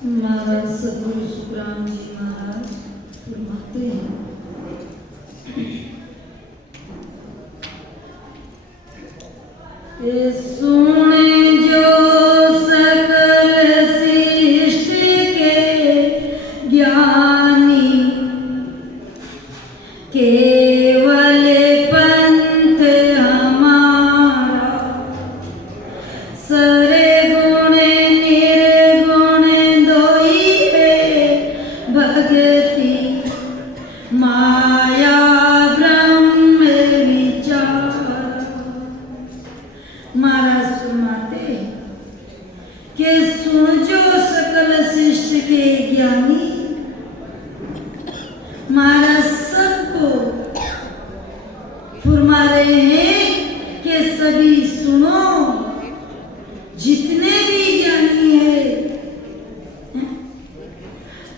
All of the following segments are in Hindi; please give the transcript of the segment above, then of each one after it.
महाराज सदगुरु सुखराम जी महाराज फरमाते हैं, सुने जो सकल सृष्टि के ज्ञानी, केवल पंथ हमारा, सरे गुण निर्गुण दोई है भगति, माया ब्रह्म विचार। महाराज फरमाते कि सुन जो सकल सृष्टि के ज्ञानी, महाराज सबको फरमा रहे हैं कि सभी सुनो, जितने भी ज्ञानी है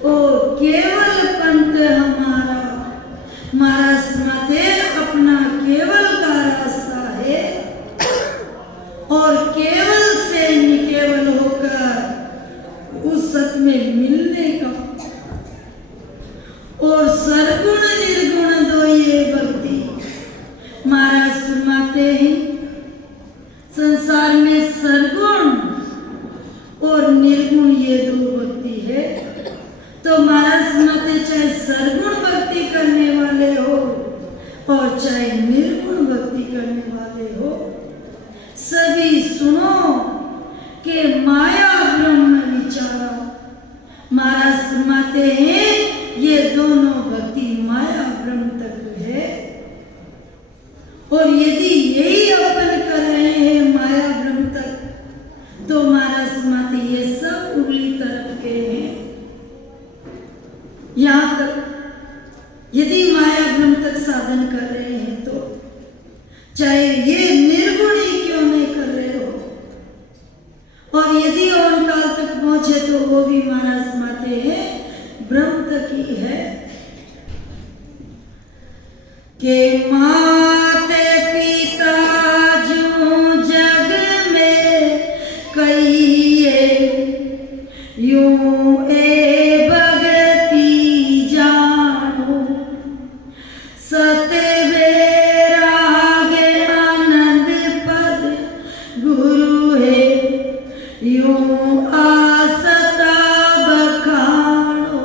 वो केवल पंथ हमारा, महाराज फरमाते अपना केवल का रास्ता है और केवल से निकेवल होकर उस सत में मिलने का, और सरगुण निर्गुण दो ये भक्ति। महाराज फरमाते हैं संसार में सरगुण और निर्गुण ये दो भक्ति है, तो महाराज फरमाते चाहे सरगुण भक्ति करने वाले हो और चाहे निर्गुण भक्ति करने वाले हो, सभी सुनो कि माया ब्रह्म विचारा। महाराज फरमाते हैं ये दोनों भक्ति माया ब्रह्म तत्व है, और यदि यही अपन कर रहे हैं माया ब्रह्म तत्व, तो महाराज फरमाते ये सब उगली तरफ के हैं। यहाँ तक यदि माया भ्रम तक साधन कर रहे हैं तो चाहे ये निर्गुण ही क्यों नहीं कर रहे हो, और यदि ओम काल तक पहुंचे तो वो भी महाराज माते हैं ब्रह्म तक ही है कि माते पिता जो जग में कहिए यूं ए भगति जानो सत्य वैराग आनंद पद गुरु है यूं आसता बखानो।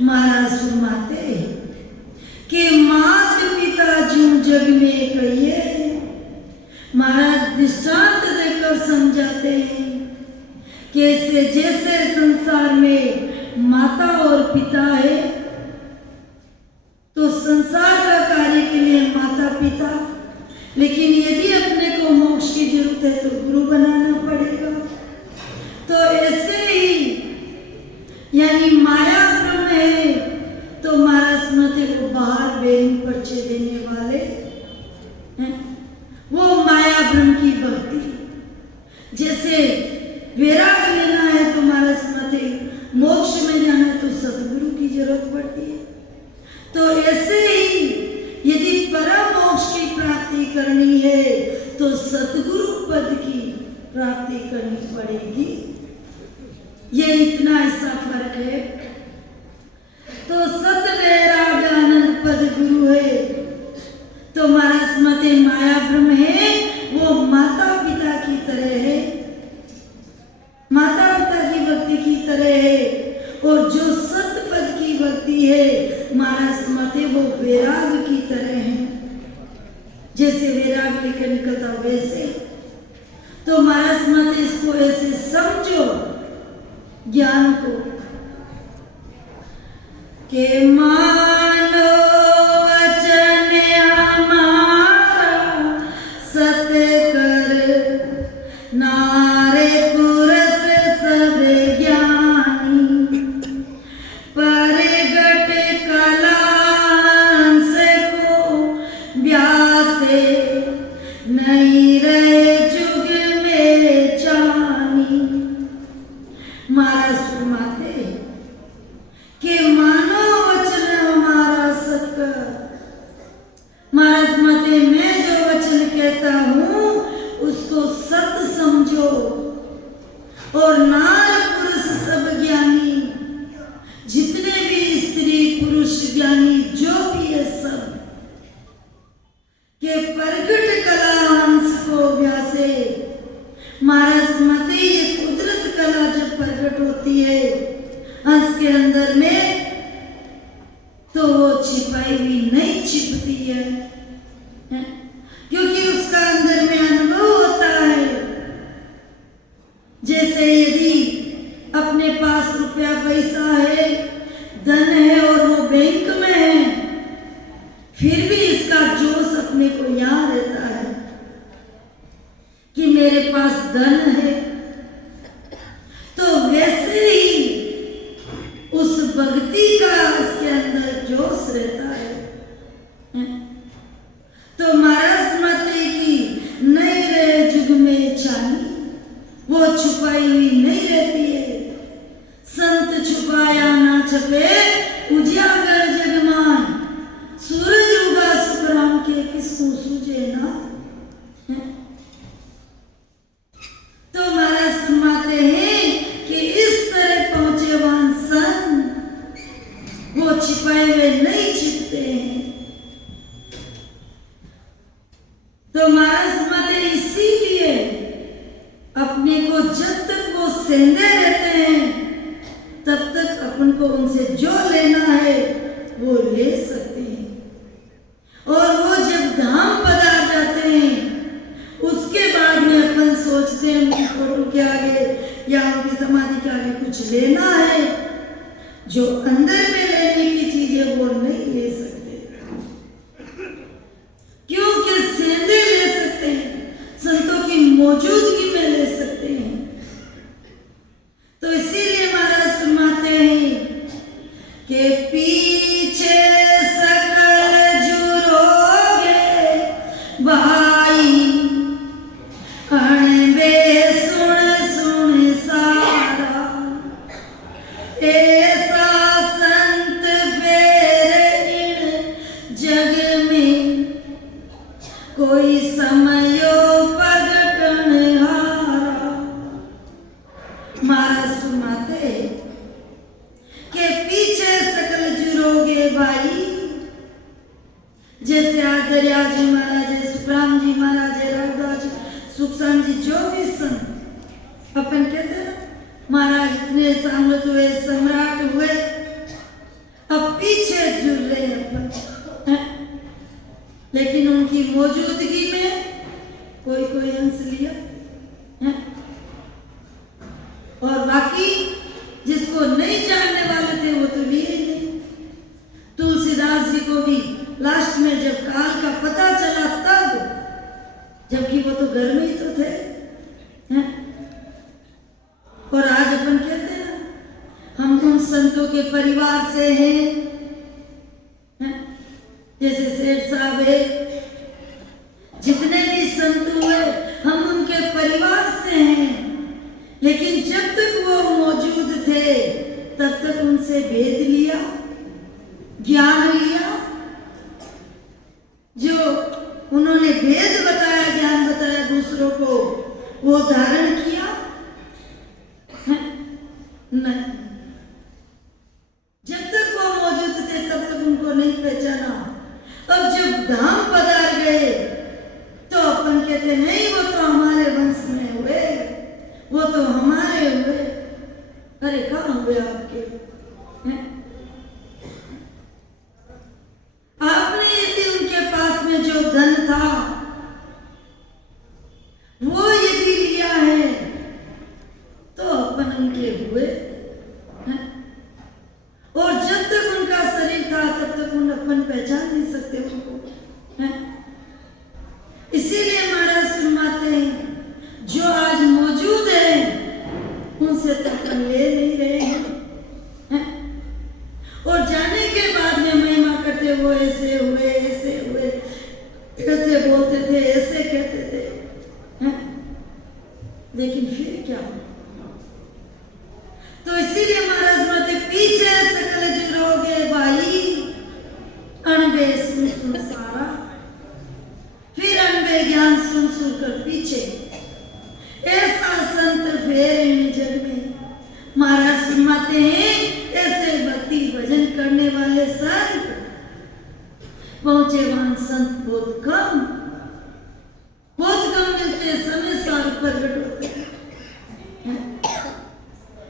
महाराज फरमाते कि मात पिता जो जग में कहिए, महाराज दृष्टांत देकर समझाते हैं कि जैसे संसार में माता और पिता है तो संसार का कार्य के लिए माता पिता, लेकिन यदि अपने को मोक्ष की जरूरत है तो गुरु बनाना पड़ेगा। तो ऐसे ही यानी माया ब्रह्म है तो महाराज मते को बाहर बेरिंग पर्चे देने वाले हैं, वो माया ब्रह्म की भक्ति। जैसे वैराग लेना है तो महाराज मते मोक्ष में जाना है तो सतगुरु की जरूरत पड़ती है। तो ऐसे ही यदि परम मोक्ष की प्राप्ति करनी है तो सतगुरु पद की प्राप्ति करनी पड़ेगी। ये इतना ऐसा फर्क है। तो सत वैराग आनंद पद गुरु है तो महाराज मते माया ब्रह्म है वो माता पिता की तरह है, माता पिता की भक्ति की तरह है। और जो सत पद की भक्ति है महाराज मते वो वैराग की तरह है, जैसे वैराग लेकर निकलता वैसे। तो महाराज मते इसको ऐसे समझो ज्ञान को के मानो वचन हमारा सत कर नारे पुरस सब ज्ञानी परगट कलांस को व्यासे नहीं रहे जुग में जानी। महाराज फरमाते कि मानो वचन हमारा सत्कर। महाराज मते मैं जो वचन कहता हूँ उसको सत समझो और नार पुरुष सब ज्ञानी, जितने भी स्त्री पुरुष ज्ञानी जो भी है सब के प्रगट कला अंश को व्यासे। महाराज मते ये कुदरत कला जब प्रकट होती है अंश के अंदर में तो वो छिपाई हुई नहीं छिपती है, क्योंकि उसका अंदर में अनुभव होता है। जैसे यदि अपने पास रुपया पैसा है, धन है और वो बैंक में है, फिर भी इसका जोश अपने को याद रहता है कि मेरे पास धन है। तो वैसे ही उस भक्ति का इसके अंदर जोश रहता है। तो महाराज माते की नहीं रहे जुग में चांदी, वो छुपाई हुई नहीं रहती है। संत छुपाया ना छपे उजागर जगमान, सूरज उगा सुखराम के किसको सूझे ना। तो महाराज फरमाते हैं कि इस तरह पहुंचे वान सन वो छिपाए हुए नहीं छिपते हैं। तो महाराज फरमाते इसीलिए अपने को जब तक वो सेंधे रहते हैं तब तक अपन को उनसे जो लेना है वो ले सकते हैं, और वो जब धाम पधार जाते हैं उसके बाद में अपन सोचते हैं उनकी फोटो के आगे या उनकी समाधि के आगे कुछ लेना है, जो अंदर में लेने की चीजें वो नहीं ले सकते, क्योंकि सेंधे ले सकते हैं, संतों की मौजूदगी में ले सकते हैं। तो इसीलिए महाराज फरमाते हैं ऐसा संत फेर इन जग में, कोई समयो प्रगटन हारा। महाराज सुनाते के पीछे सकल जुरोगे भाई, जैसे आचार्य जी महाराज, सुखराम जी महाराज, रघुदास जी, सुखसान जी, जो भी संत अपन कहते हैं महाराज इतने सामर्थ हुए, सम्राट हुए, अब पीछे जुड़ रहे अपन, लेकिन उनकी मौजूदगी में कोई कोई अंश लिया है? और बाकी जिसको नहीं जानने वाले थे वो तो लिए ही नहीं। तुलसीदास जी को भी लास्ट में जब काल का पता चला तब, जबकि वो तो घर में ही तो थे, हैं? और आज अपन कहते हैं हम उन संतों के परिवार से हैं, जैसे सेठ साहब है, जितने भी संत हुए हम उनके परिवार से हैं, लेकिन जब तक वो मौजूद थे तब तक उनसे भेद लिया, ज्ञान लिया, जो उन्होंने वेद बताया, ज्ञान बताया दूसरों को, वो धारण किया नहीं। जब तक वो मौजूद थे तब तक उनको नहीं पहचाना। अब जब धाम पधार गए तो अपन कहते नहीं वो तो हमारे वंश में हुए, वो तो हमारे हुए। अरे कहाँ हुए आपके? हैं? आपने यदि उनके पास में जो धन था वो यदि लिया है तो अपन उनके हुए हैं? और जब तक उनका शरीर था तब तक उन अपन पहचान नहीं सकते उनको, हैं? इसीलिए महाराज फरमाते हैं जो आज मौजूद है उनसे तो अपन ले नहीं रहे हैं, हैं? और जाने के बाद में महिमा करते वो ऐसे हुए, ऐसे हुए, ऐसे बोलते थे, ऐसे कहते थे, हैं? लेकिन फिर क्या? तो इसीलिए महाराज माते पीछे सकल जुरोगे भाई, अणबे सुन सुन सारा, फिर अणबे ज्ञान सुन सुन कर पीछे, ऐसा संत फेर इन जग में। महाराज फरमाते हैं ऐसे भक्ति भजन करने वाले संत पहुंचेवान संत बहुत कम मिलते, समय साल प्रकट होते हैं।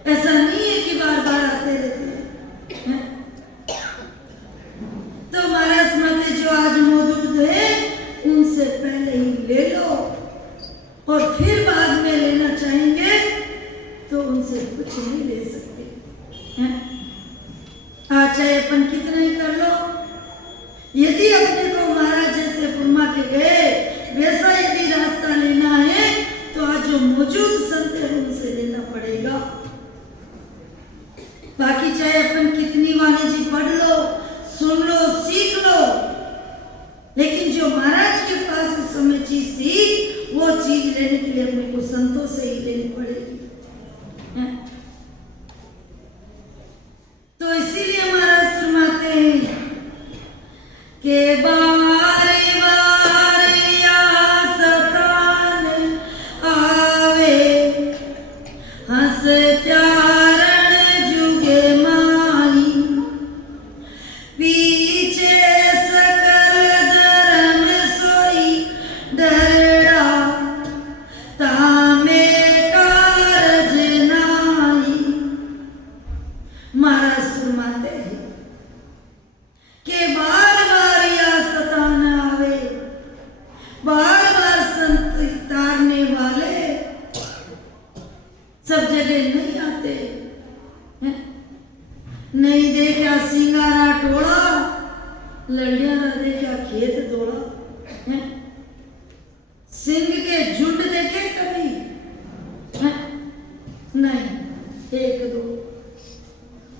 ऐसा नहीं है कि बार बार आते रहते हैं। तो महाराज माते जो आज मौजूद है उनसे पहले ही ले लो, और फिर बाद में लेना चाहेंगे तो उनसे कुछ नहीं ले सकते हैं। आज चाहे अपन कितना ही कर लो, यदि अपने को महाराज जैसे फरमा के गए वैसा यदि रास्ता लेना है तो आज जो मौजूद संत है उनसे लेना पड़ेगा। बाकी चाहे अपन कितनी वाणी जी पढ़ लो, सुन लो, सीख लो, लेकिन जो महाराज के पास उस समय चीज थी वो चीज लेने के लिए अपने को संतों से ही लेनी पड़ेगी, हैं? तो इसीलिए महाराज फरमाते हैं के बारी बारी सतान आवे, हंस त्यारण जुगे माही, पीछे सकल धर्म सोई डरड़ा, तामे कारज नाई। महाराज फरमाते हैं कि बार बार या सताना आवे, बार बार संत तारने वाले सब जगह नहीं आते हैं। नहीं देखा सिंगारा टोला, लड़िया ना देखा खेत तोड़ा, हैं? सिंह के झुंड देखे कभी, हैं? नहीं, एक दो,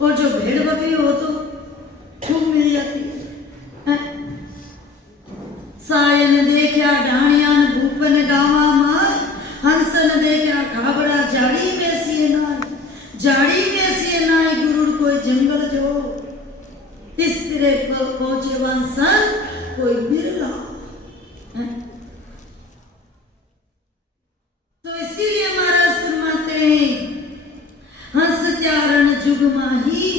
और जो भेड़ बकरी हो तो खूब मिल जाती है। सायन देखा ढाणियान भूपन गावा मार, हंसन देखा खाबड़ा झाड़ी में सिए नाय, झाड़ी में सिए नाय गुरु कोई जंगल जो इस तरह पहुंचे वन संत कोई बिरला है। तो इसीलिए महाराज फरमाते हैं हंस त्यारण जुग माही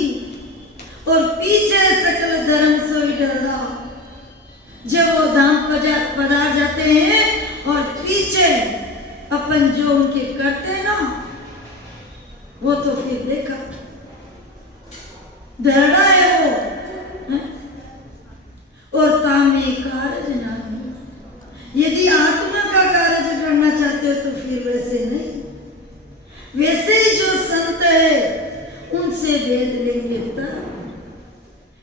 और पीछे सकल धर्म सोई डरा। जब वो धाम पधार जाते हैं और पीछे अपन जो उनके करते हैं ना वो तो फिर देखा धरड़ा है वो है? और तामे कारज नहीं। यदि आत्मा का कार्य करना चाहते हो तो फिर वैसे नहीं, वैसे ही जो संत है उनसे वेद लेंगे तब।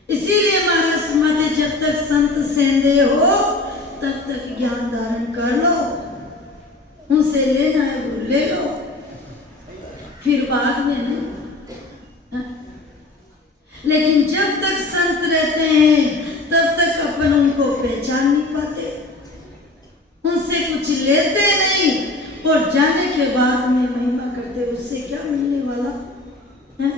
इसीलिए महाराज फरमाते जब तक संत सेंधे हो तब तक ज्ञान धारण कर लो, उनसे लेना है वो ले लो, फिर बाद में नहीं। लेकिन जब तक संत रहते हैं तब तक अपन उनको पहचान नहीं पाते, उनसे कुछ लेते नहीं और जाने के बाद में महिमा करते, उससे क्या मिलने वाला है?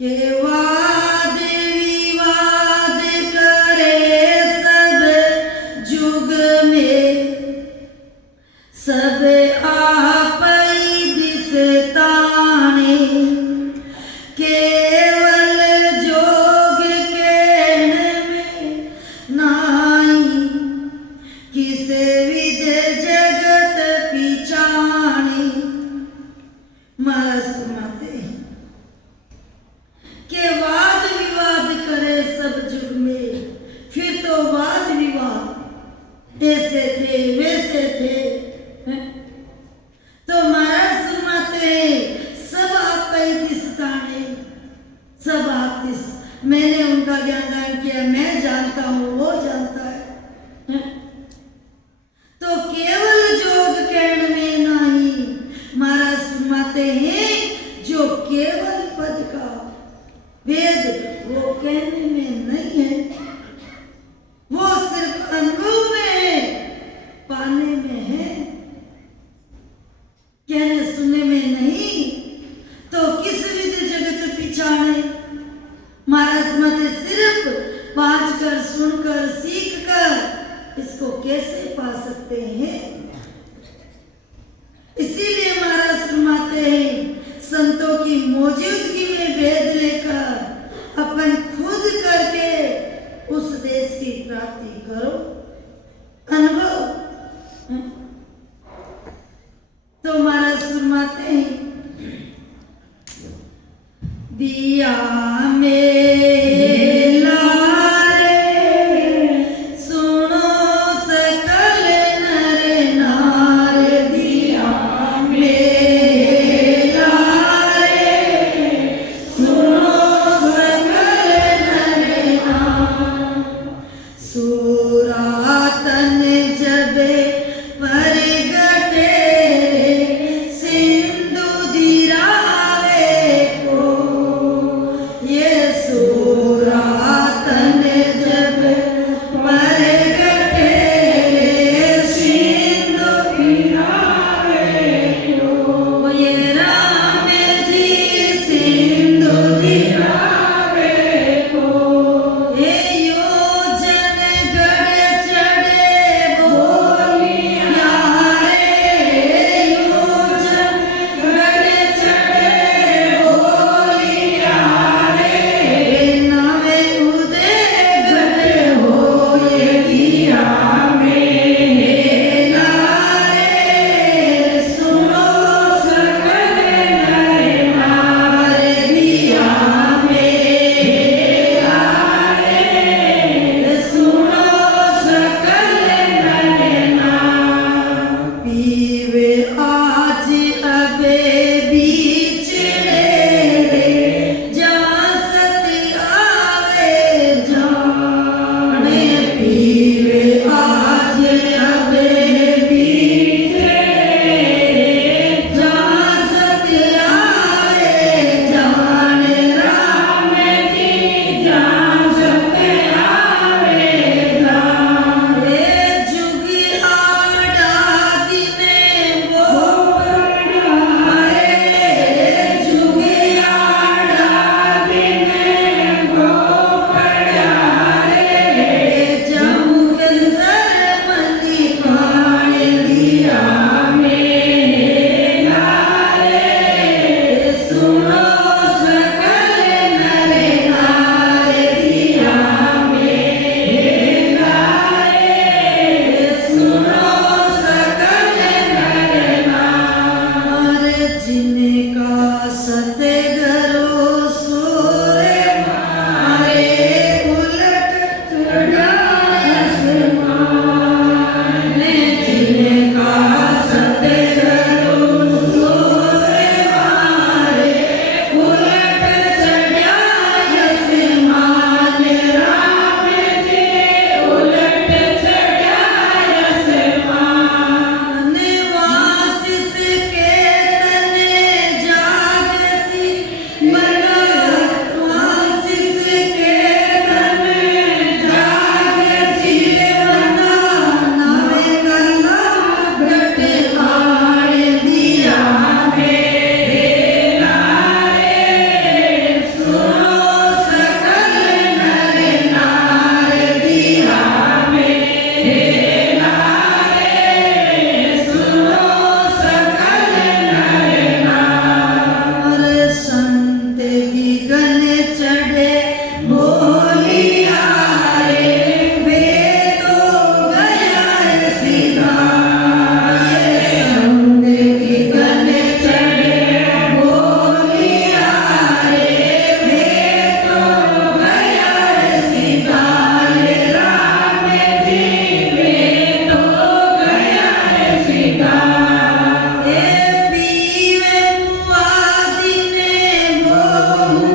के वाद विवाद करे सब जुग में, सब आप ही दिसताने, केवल जोग कहने में नाई, किसे विद जगत पिछाने। महाराज सुनाते हैं कि वाद विवाद करे सब जुग में, फिर तो वाद विवाद ऐसे थे वैसे थे हैं? तो महाराज सुनाते हैं सब आप ही दिसताने, सब आप दिस। मैंने उनका ज्ञान दान किया, मैं जानता हूँ वो जानता है? तो केवल जोग कहने में नहीं। महाराज सुनाते हैं जो केवल पद का वेद वो कहने में नहीं है, वो सिर्फ अनुभव में है, पाने में है, कहने सुनने में नहीं। तो किस विधि जगत पिछाने। महाराज मते सिर्फ बाज कर सुनकर सीख कर इसको कैसे पा सकते हैं? इसीलिए महाराज फरमाते हैं संतों की मौजूदगी में वेद लेकर अपन खुद करके उस देश की प्राप्ति करो, अनुभव। तो महाराज फरमाते हैं दिया में लारे सुनो सकल नर नार, दिया में लारे सुनो सकल नर नार, सुरातन जबे परगटे सिंधु दिरावे को, सतेगरो सूरे मारे उलट चढ़ाया आसमान ने जिन्हें कहा सतेगरो सूरे मारे उलट चढ़ाया आसमान राम जी उलट चढ़ाया आसमान निवास के तने जागसी बना वासिस के तने जागसी बना नावे करना घटे हाड़ दिया मेरे नारे सुनो सकल नर नार दिया मेरे नारे सुनो सकल नर नार संत की गन चढ़े बोलिया रे वे तो गया सीधा संत की गन चढ़े बोलिया रे वे तो गया सीधा राम जी वे तो गया सीधा ए पीवे मुआदिने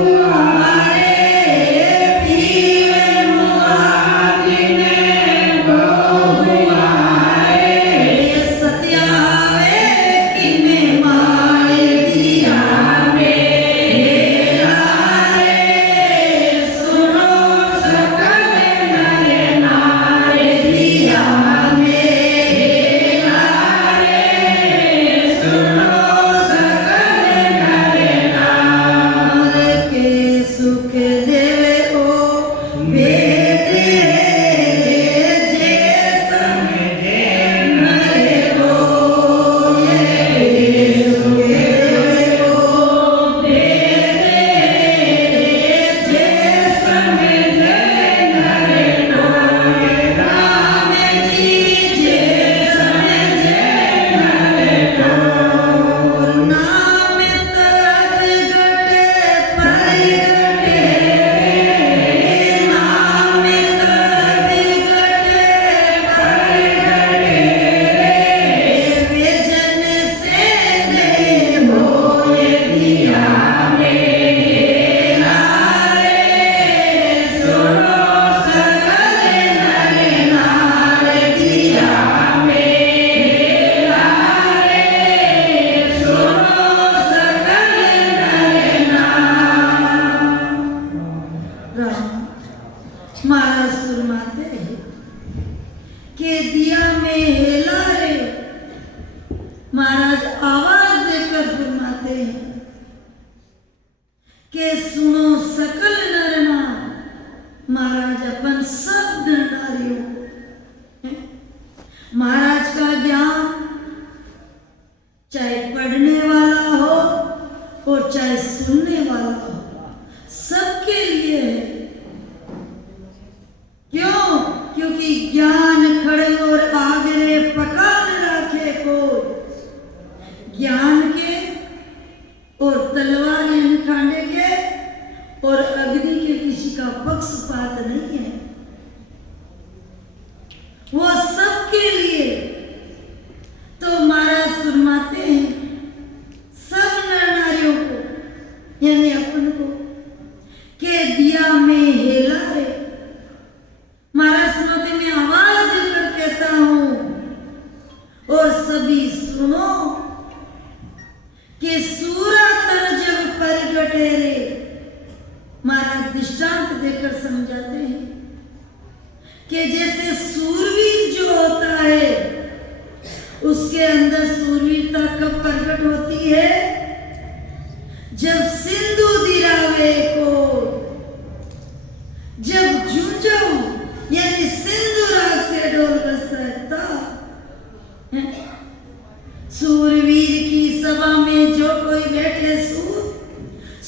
बहुआरे पीवे मुआदिने बहुआरे सत्यावे कि में माए दिया मेरा रे सुनो सकल नर नार दिया मेरा रे सुनो सकल नर नार के सुख देवे ओ वेद जे समझे नर को ये सुख देवे ओ वेद जे समझे नर को राम जी जे समझे नर को नाम तब गटे पर गटे नाम तब गटे पर गटे वे जन से दे मोए दिया मेरा रे सुनो सकल नर नार दिया मेरा रे सुनो सकल नर नार महाराज सुरमाते के दिया में हेला रे महाराज आवाज देकर फरमाते हैं कि सुनो सकल नर नार महाराज अपन सब नर नारियों हैं? महाराज का ज्ञान चाहे पढ़ने वाला हो और चाहे सुनने वाला हो सबके लिए है क्यों क्योंकि ज्ञान खड़े और आगरे पकान रखे को ज्ञान के और तलवार यानी कांडे के और अग्नि के किसी का पक्षपात नहीं है वो सबके लिए तो महाराज फरमाते हैं सब नर नारियों को यानी अपन को के दिया में हेला रे महाराज सुनाते मैं आवाज देकर कहता हूं और सभी सुनो कि सूरा तर जब परगटे रे महाराज दृष्टांत देकर समझाते हैं कि जैसे सूरवीर जो होता है उसके अंदर सूरवीरता कब प्रकट होती है जब सिंधु दिरावे को जब झुंझुन यानी सिंधु राग से डोल बसता सूरवीर की सभा में जो कोई बैठे सूर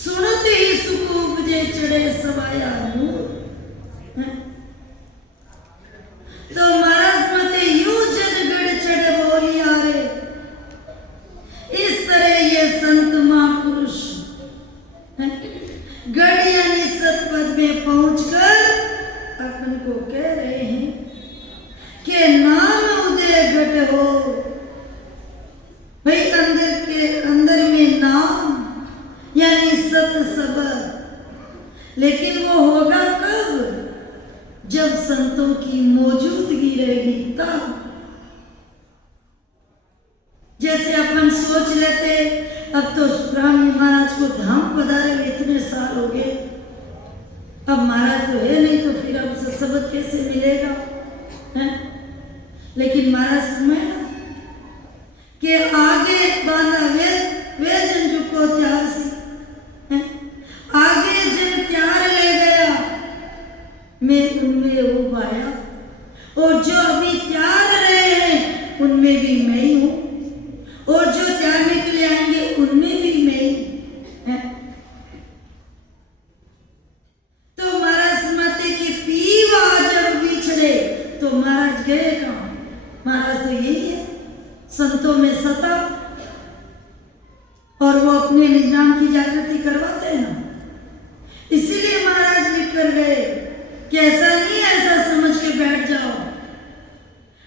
सुनते ही सुख उपजे चढ़े सवाया नूर तो महाराज मते यूं जनगढ़ चढ़े बोलिया रे इस तरह ये संत महापुरुष बैठे हो भाई, अंदर में नाम यानी सत शब्द, लेकिन वो होगा कब? जब संतों की मौजूदगी रहेगी तब। जैसे अपन सोच लेते अब तो सुब्रमण्य महाराज को धाम पधारे हुए इतने साल हो गए, अब महाराज तो है नहीं, तो फिर हमसे शब्द कैसे मिलेगा है? लेकिन महाराज समय कि आगे बांधा वे जन जुको त्यार सी है? आगे जन त्यार ले गया, मैं उनमें वो आया, और जो अभी त्यार रहे हैं उनमें भी मैं ही हूं, और जो त्यागने के लिए आएंगे उनमें भी मैं ही है। तो महाराज सुनाते कि पीवा जब बिछड़े तो महाराज गए कहां? महाराज तो यही है, संतों में सता, और वो अपने निजाम की जागृति करवाते हैं ना, इसीलिए महाराज लिख कर गए कि ऐसा नहीं, ऐसा समझ के बैठ जाओ,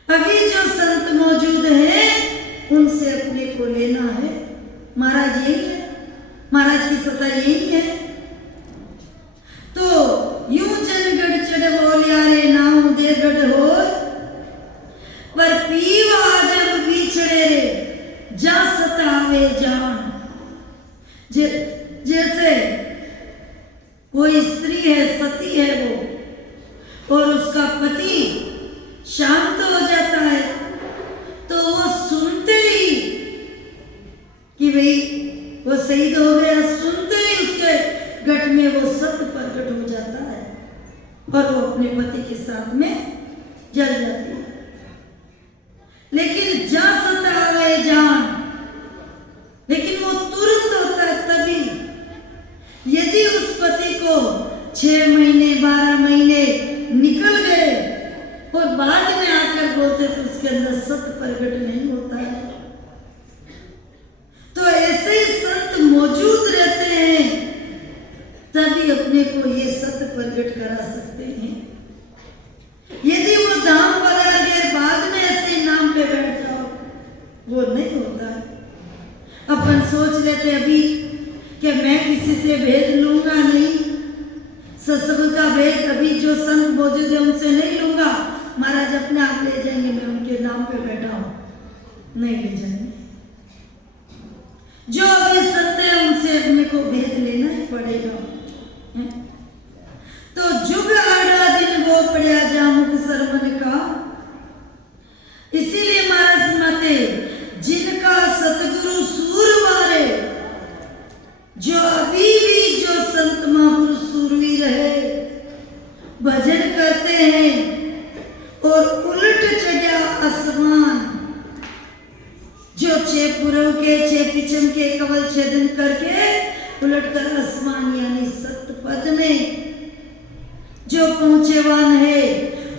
अभी जो संत मौजूद हैं उनसे अपने को लेना है। महाराज यही है, महाराज की सत्ता यही है। तो यूं जनगढ़ चढ़ बोलियारे नाम दे गढ़ हो, पर पीवा जब बिछड़े रे जा सतावे जान। जैसे कोई स्त्री है, पति है वो, और उसका पति शांत हो जाता है, तो वो सुनते ही कि भाई वो शहीद हो गया, सुनते ही उसके गट में वो सत्य प्रकट हो जाता है, और वो अपने पति के साथ में जल जाती है। लेकिन जा सतावे जान, लेकिन वो तुरंत होता है तभी। यदि उस पति को 6 महीने 12 महीने निकल गए और बाद में आकर बोलते तो उसके अंदर सत्य प्रकट नहीं होता है। तो ऐसे ही संत मौजूद रहते हैं तभी अपने को ये सत्य प्रकट करा सकते हैं। यदि वो धाम पधार गए बाद में ऐसे नाम पे बैठ जाओ, वो नहीं होता है। अपन सोच लेते अभी कि मैं किसी से भेद लूंगा नहीं, सत्संग का भेद अभी जो संत मौजूद है उनसे नहीं लूंगा, महाराज अपने आप ले जाएंगे, मैं उनके नाम पे बैठा हूं, नहीं ले जाएंगे। जो अभी संत है उनसे अपने को भेद लेना ही पड़ेगा। तो जुग आड़ा दिन वो पड़िया जा मुख सरमन का, इसीलिए महाराज सुनाते जिनका सतगुरु सूरवारे, जो अभी भी जो संत महापुरुष सूरवीर है, भजन करते हैं और उलट चढ़ा आसमान, जो 6 पुरव के 6 पिछम के कवल छेदन करके उलट कर आसमान यानी सत्य पद में जो पहुंचेवान है,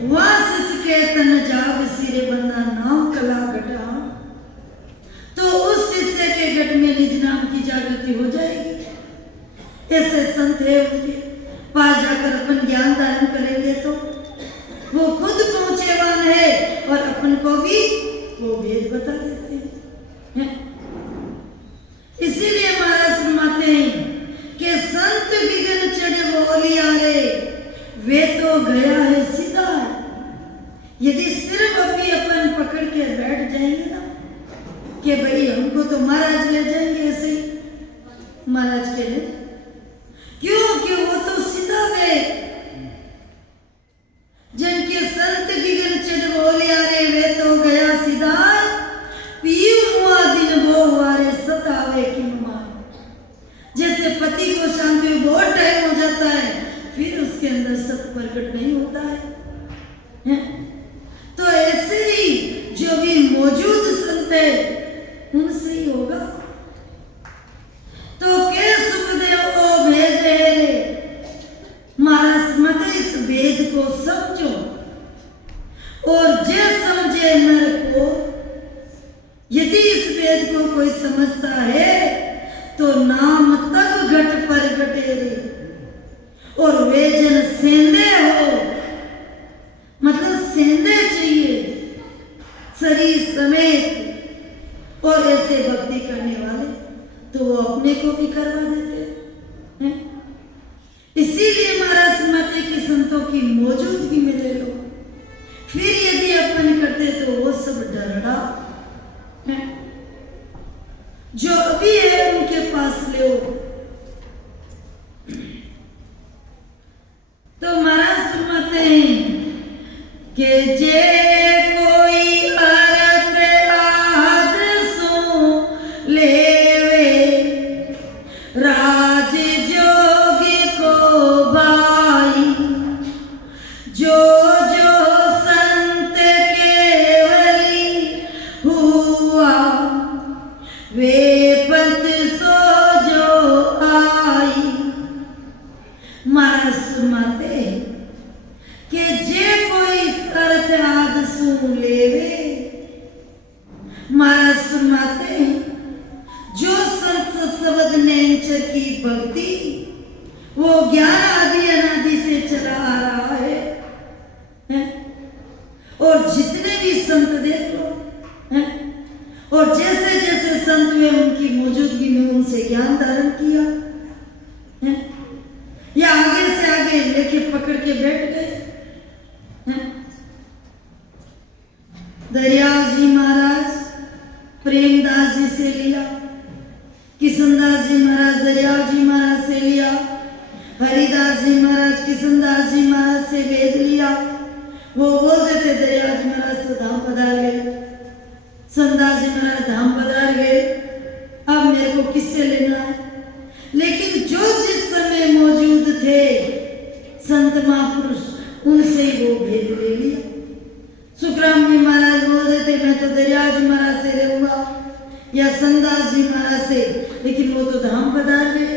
वासिस के तन जाग सिरे बंदा नाम कला घटा, तो उस शिष्य के गट में निज नाम की जागृति हो जाएगी। ऐसे संत है, उनके पास जाकर अपन ज्ञान धारण करेंगे तो वो खुद पहुंचेवान है और अपन को भी वो भेद बता देते हैं। इसीलिए महाराज फरमाते हैं कि संत गिगन चढ़े बोलिया रे, वे तो गया है सीधा। यदि सिर्फ अभी अपन पकड़ के बैठ जाएंगे ना कि भाई हमको तो महाराज ले जाएंगे, ऐसे ही महाराज के लिए क्यों? कि वो तो सीधा गए। जिनके संत गिगन चढ़ बोलिया रे, वे तो गया सीधा, पीऊ हुआ दिन वो हुआ रे सतावे की मान। जैसे पति को शांति में बहुत टाइम हो जाता है, फिर उसके अंदर सत्य प्रकट नहीं होता है। तो ऐसे ही जो भी मौजूद संत है उनसे ही होगा। तो के सुखदेव ओ भेद रे, महाराज मत इस वेद को समझो, और जे समझे नर को, यदि इस वेद को कोई समझता है तो नाम तब घट पर घटे रे, और वे जन सेंधे हो राज जोग को भाई जो जो संत केवली हुआ वे पंथ सो जो आई। महाराज सुनाते कि जे कोई अर्थ आद सुन लेवे, महाराज सुनाते जो संत शब्द नेंचर की भक्ति वो ज्ञान आदि अनादि से चला आ रहा है? और जितने भी संत देख लो हैं? और जैसे जैसे संत हुए उनकी मौजूदगी में उनसे ज्ञान धारण किया है? या आगे से आगे लेके पकड़ के बैठ गए हैं? दरियाव जी महाराज प्रेमदास जी से लिया, किशनदास जी महाराज दरियाव जी महाराज से लिया, हरिदास जी महाराज किशनदास जी महाराज से वेद लिया। वो बोलते थे दरियाव जी महाराज तो धाम पधार गए, संदास जी महाराज धाम पधार गए, अब मेरे को किससे लेना है? लेकिन जो जिस समय मौजूद थे संत महापुरुष उनसे ही वो भेद ले लिया। सुखराम जी महाराज बोलते थे मैं तो दरियाव जी महाराज से रहूंगा या संदास जी महाराज से, लेकिन वो तो धाम पधार गए।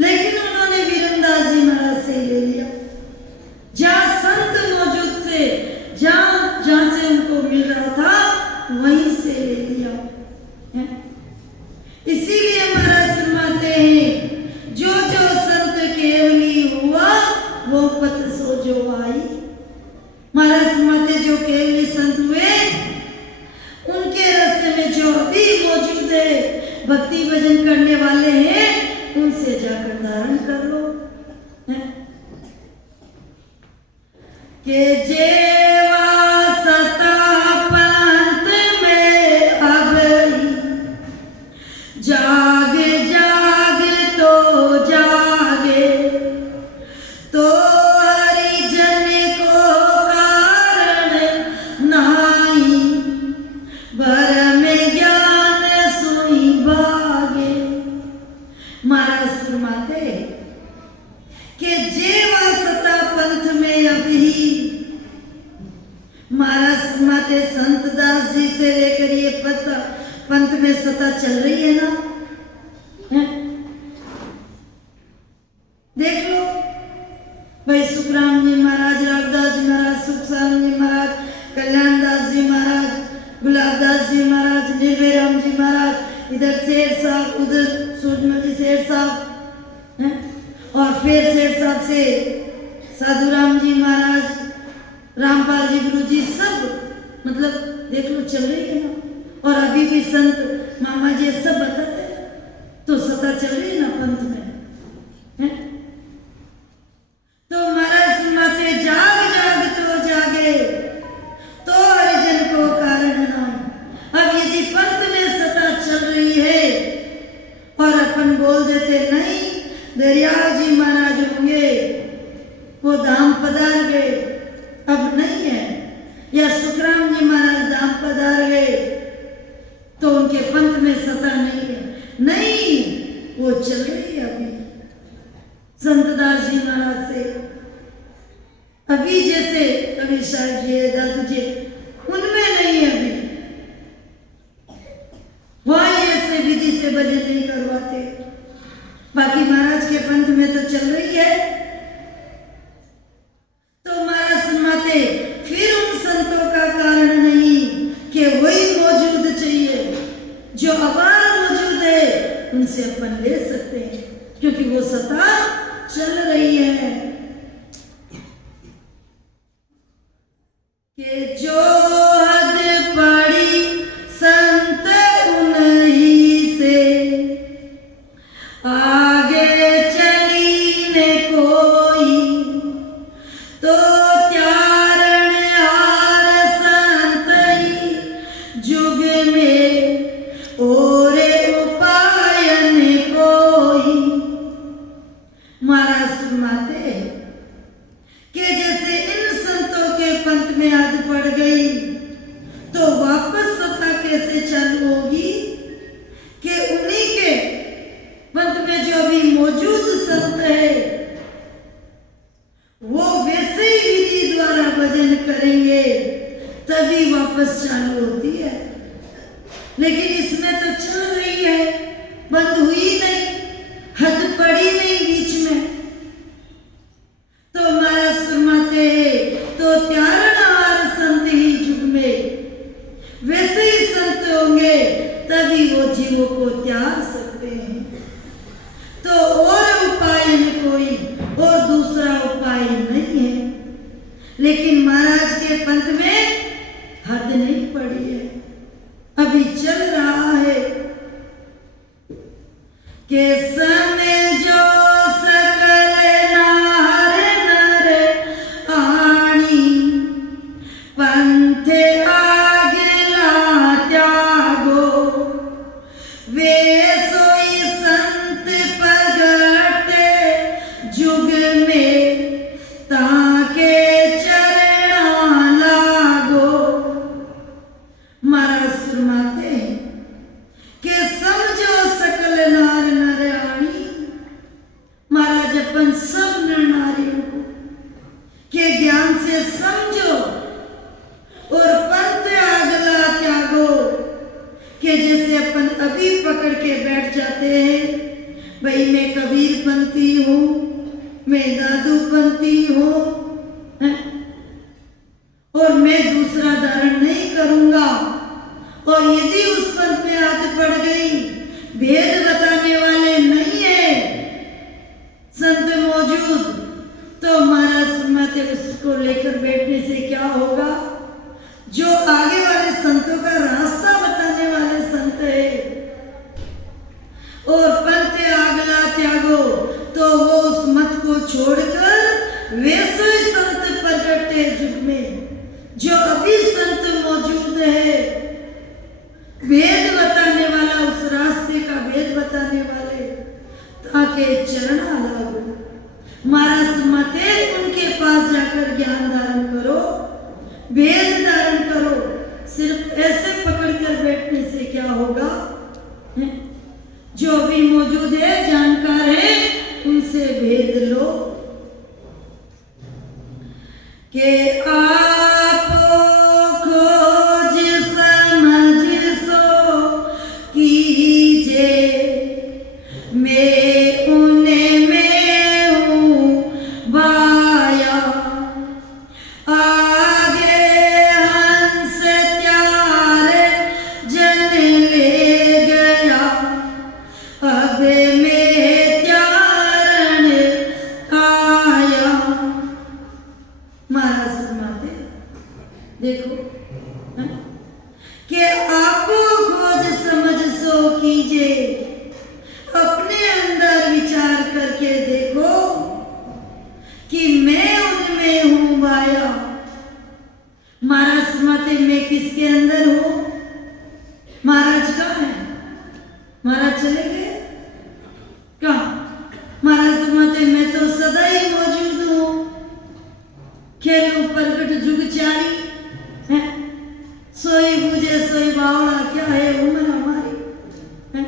लेकिन उन्होंने वीरमदास जी महाराज से ले लिया। जहां संत मौजूद थे, जहां जहां से उनको मिल रहा था वहीं से ले लिया है? इसीलिए महाराज फरमाते हैं जो जो संत केवली हुआ वो पथ सो जो आई। महाराज फरमाते जो केवली संत हुए उनके रास्ते में जो अभी मौजूद है भक्ति भजन करने वाले हैं उनसे जाकर धारण कर लो है? के जेवा सता पंथ में अब जाग जाग तो जागे तो हरिजन को कारण नाई भर में ज्ञान सुई भागे। महाराज फरमाते कि जेवा सता पंथ में अभी, महाराज फरमाते संत दास जी से लेकर ये पंथ में सता चल रही है ना है? देख लो भाई सुखराम जी महाराज, रामदास जी महाराज, सुखसाम जी महाराज, कल्याणदास जी महाराज, गुलाबदास जी महाराज, निर्भयराम जी महाराज, इधर शेर साहब उधर सूरजमल शेर साहब है? और फिर शेर साहब से साधुराम जी महाराज, रामपाल जी गुरु जी सब मतलब देख लो चल रही है ना। और अभी भी संत मामा जी सब बताते तो सता चल रही है ना पंथ में है? तो महाराज सुनाते जाग जाग तो जागे तो हरिजन को कारण ना। अब यदि पंथ में सता चल रही है और अपन बोल देते नहीं दरियाव जी महाराज होंगे वो धाम पधार गए, अब नहीं है, या सुखराम जी महाराज धाम पधार गए तो उनके पंथ में सता नहीं है, नहीं वो चल रही है अभी संतदास जी महाराज से। अभी जैसे कभी साहब जी दादू जी उनमें नहीं है, अभी वहां ऐसे विधि से भजन नहीं करवाते। बाकी महाराज के पंथ में तो चल रही है। तो महाराज सुनाते फिर उन संतों का कारण नहीं कि वही मौजूद चाहिए जो अबार मौजूद है उनसे अपन ले सकते हैं क्योंकि वो सता चल रही है। कि जो हद पड़ी संत उन्हीं से आगे चली ने कोई तो त्यारण हार संत ही जुग में और उपायन कोई। महाराज मौजूद संत है वो वैसे ही विधि द्वारा भजन करेंगे तभी वापस चालू होती है। लेकिन इसमें तो चल रही है, बंद हुई नहीं, हद पड़ी नहीं बीच में। तो महाराज फरमाते हैं तो त्यारणहार संत ही जुग में वैसे ही संत होंगे तभी वो जीवों को त्याग सकते हैं। तो और उपाय कोई और दूसरा उपाय नहीं है। लेकिन महाराज के पंथ में हद नहीं पड़ी है, अभी चल रहा है कि समय जो सकल नार नर आणी पंथे आगला त्यागो वे सोई संत प्रगटे जुग में ताके चरणा लागो। महाराज फरमाते हैं कि समझो सकल नार नर आणी, महाराज अपन सब नर नारियों को के ज्ञान से समझो और पंथ आगला त्यागो। कि जैसे अपन अभी पकड़ के बैठ जाते हैं, भाई मैं कबीर पंथी हूँ, मैं दादू पंथी हूँ और मैं दूसरा धारण नहीं करूंगा। और यदि उस पंथ में आदत पड़ गई, भेद बताने वाले नहीं है संत मौजूद, तो महाराज फरमाते उसको लेकर बैठने से क्या होगा। जो आगे वाले संतों का रास्ता बताने वाले संत है और पंथ आगला त्यागो, तो वो उस मत को छोड़कर वैसे संत प्रगटे जुग में जो अभी संत मौजूद है, वेद बताने वाला, उस रास्ते का वेद बताने वाले ताके चरणा लागो। महाराज माते उनके पास जाकर ज्ञान धारण करो, वेद धारण करो। सिर्फ ऐसे पकड़ कर बैठने से क्या होगा। जो भी मौजूद है, जानकार है, उनसे भेद लो कि आपो खोज समझ सो कीजे, मैं उन्हें में हूँ बाया, आगे हंस त्यारे जन ले गया, अब मैं त्यारण आया। महाराज फरमाते देखो कि आपको खोज समझ सो कीजिए, अपने अंदर विचार करके देखो कि मैं उनमें हूं बाया। महाराज फरमाते मैं किसके अंदर हूं। महाराज कहाँ है। महाराज चले गए कहाँ। महाराज फरमाते मैं तो सदा ही मौजूद हूं। खेल प्रगट जुग चारी है, सोई बुझे सोई बावड़ा, क्या है उम्र हमारी है?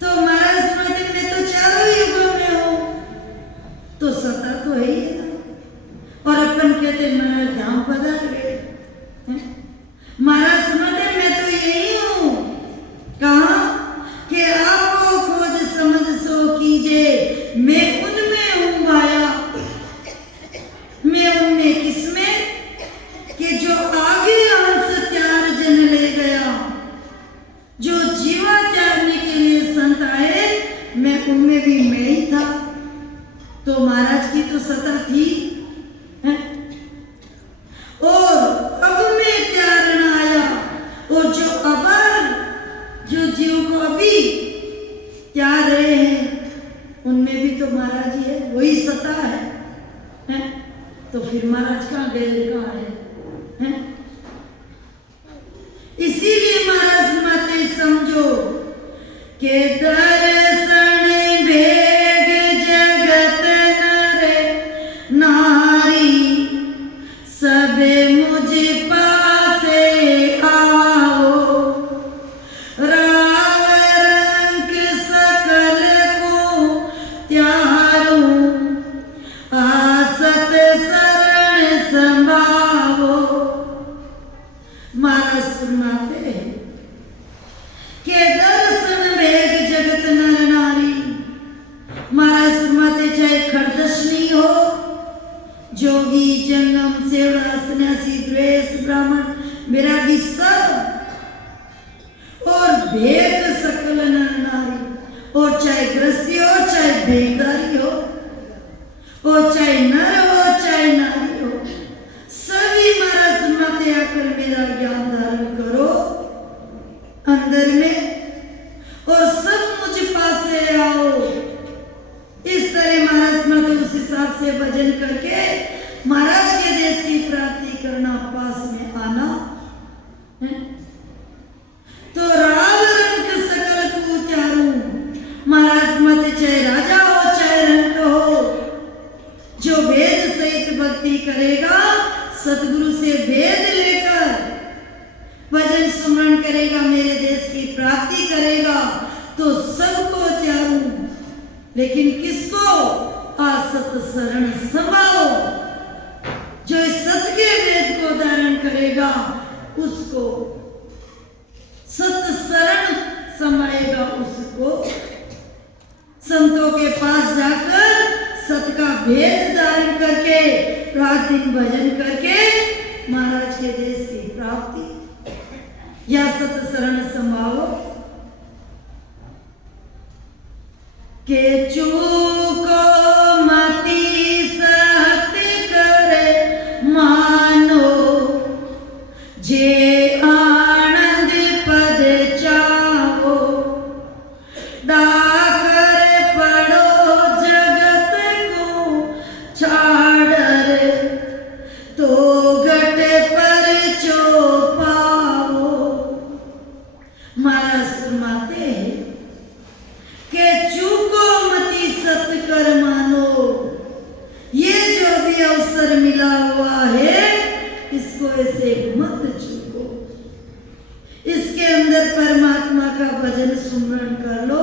तो महाराज फरमाते मैं तो चारों युगों में हूं, तो सता तो है ही है ना। और अपन कहते महाराज धाम पधार गए। महाराज फरमाते मैं तो यही हूं। कहा कि आपको खोज समझ सो कीजिए, मैं उनमें हूं बाया। मैं उनमें किसमें कि जो आगे हंस त्यार जन ले गया, जो जीवा त्यागने के लिए संत आए, मैं उनमें भी मैं ही था। तो महाराज की तो सत्ता थी है? और अब मैं त्यारण आया, और जो अबर जो जीव को अभी त्याग रहे हैं, उनमें भी तो महाराज ही है, वही सत्ता है? तो फिर महाराज कहाँ गए, कहाँ है? इसीलिए महाराज माते समझो के दर्शन भेग जगत नर नारी, सबे मुझ पासे आओ, राव रंग सकल नियम सेवड़ा सन्यासी द्वेष ब्राह्मण बैरागी सब और भेद सकल नर नारी और चाहे गृहस्थी हो चाहे भेदारी हो और चाहे नर हो चाहे नारी हो सभी महाराज सुनते आकर मेरा ज्ञान धारण करो अंदर में और सब मुझ पासे आओ। इस तरह महाराज मत उस हिसाब से भजन करके महाराज के देश की प्राप्ति करना पास में आना है। तो राग रंग सकल को त्यारू महाराज मत चाहे राजा हो चाहे रंग हो जो वेद सहित भक्ति करेगा सतगुरु से वेद लेकर भजन सुमरण करेगा मेरे देश की प्राप्ति करेगा तो सबको त्यारू लेकिन किसको आसत शरण समाओ जो इस सत के वेद को धारण करेगा उसको सत शरण समाएगा उसको संतों के पास जाकर सत का भेद धारण करके रात दिन भजन करके महाराज के देश की प्राप्ति या सत शरण समाओ के चूको मति सत्य करे मानो जे आनंद पद चाहो डाकर पड़ो जगत को छाड़र तो घट पर चोपाओ। महाराज सुनाते हैं कि चूको मति सत्य कर मानो ये जो भी अवसर मिला हुआ है इसको ऐसे मत चूको इसके अंदर परमात्मा का भजन सुमरण कर लो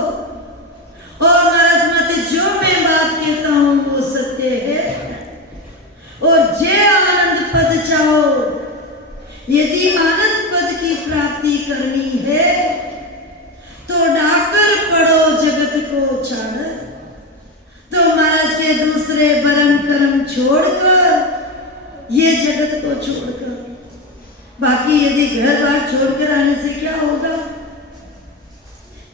और महाराज मत जो मैं बात कहता हूं वो सत्य है और जे आनंद पद चाहो यदि आनंद पद की प्राप्ति करनी है तो डाकर पड़ो जगत को छाड़ तो महाराज के दूसरे भरम कर्म छोड़कर ये जगत को छोड़कर बाकी यदि घर बार छोड़कर आने से क्या होगा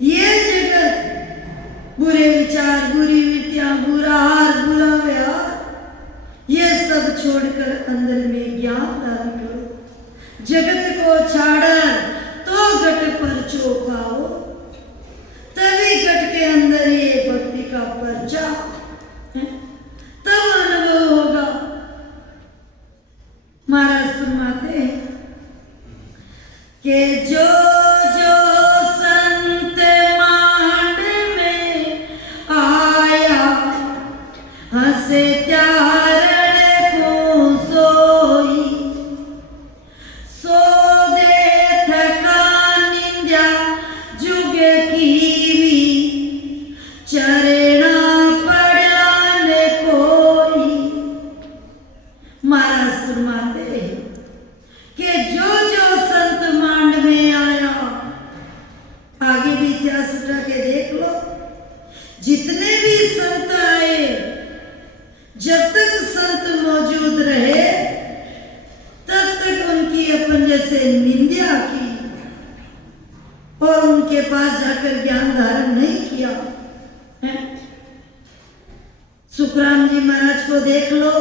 ये जगत बुरे विचार बुरी वृत्तियां बुरा हाल बुरा व्यवहार ये सब छोड़कर अंदर में ज्ञान धारण करो जगत को छाड़ तो घट पर चौपाओ तभी घट के अंदर ये भक्ति का पर्चा तब अनुभव होगा। महाराज सुनाते हैं कि जो जो संत मांड में आया हंसे त्यारण को सोई सो दे थका निंद्या जुग की चरणा पड़ाने कोई। महाराज सुनाते हैं कि जो जो संत मांड में आया आगे भी इतिहास उठा के देख लो जितने भी संत आए जब तक संत मौजूद रहे तब तक उनकी अपन जैसे निंदा की और उनके पास जाकर ज्ञान धारण नहीं किया है। सुखराम जी महाराज को देख लो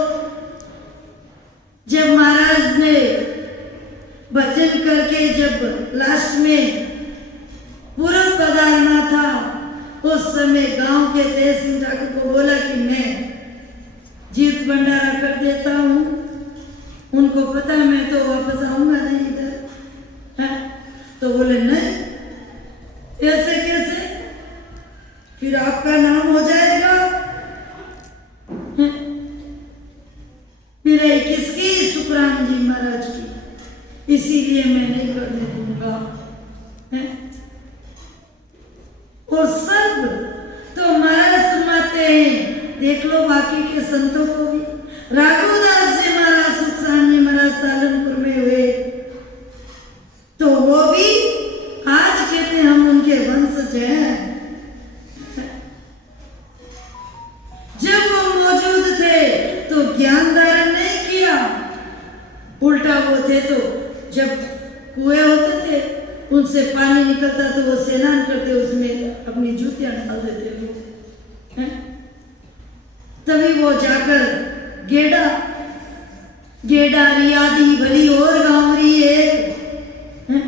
जब महाराज ने भजन करके जब लास्ट में पूरब पधारना था उस समय गांव के तहसील ठाकुर को बोला कि मैं जीत भंडारा कर देता हूं उनको पता मैं तो वापस आऊंगा नहीं इधर है तो बोले नहीं ऐसे कैसे फिर आपका नाम हो जाएगा फिर किसकी सुखराम जी महाराज की इसीलिए मैं नहीं करने दूंगा है? और सब तो महाराज सुनाते हैं देख लो बाकी के संतों को भी राघवदास जी महाराज सुखराम जी महाराज तालनपुर में हुए तो वो भी आज कहते हम उनके वंशज हैं। जब वो मौजूद थे तो ज्ञान धारण नहीं किया थे तो जब कुएं होते थे उनसे पानी निकलता तो वो स्नान करते, उसमें अपनी जूतियां डाल देते लोग, हैं? तभी वो जाकर गेड़ा रियादी भली और गांवरी एक, हैं?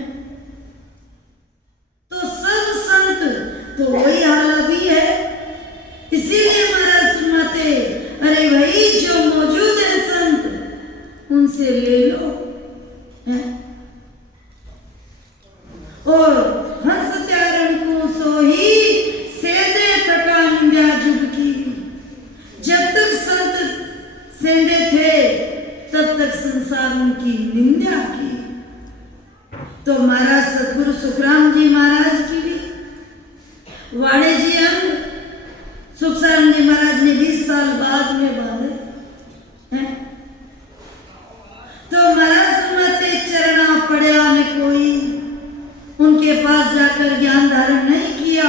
तो सब संत तो वही हाल अभी है। इसीलिए महाराज सुनाते, अरे भाई जो मौजूद है संत उनसे ले लो, हैं? और हंस त्यारण को सोही सेदे थका निंदा जुग की। जब तक संत सेंदे थे तब तक संसार उनकी निंदा की। तो महाराज सतगुरु सुखराम जी महाराज की भी वाणे जी अंग सुखसारण जी महाराज ने 20 साल बाद में बांधे हैं। तो महाराज सुनाते चरणा पड़ा ने कोई उनके पास जाकर ज्ञान धारण नहीं किया।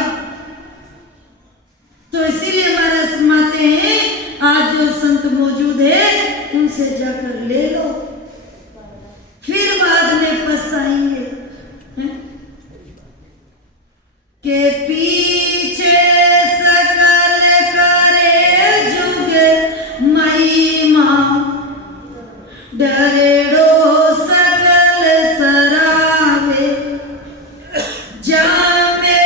तो इसीलिए महाराज फरमाते हैं आज जो संत मौजूद है उनसे जाकर ले लो, फिर बाद में पछताएंगे, हैं? के पीछे सकल करे जुग महिमा डरेड़ो सकल सरावे। जामे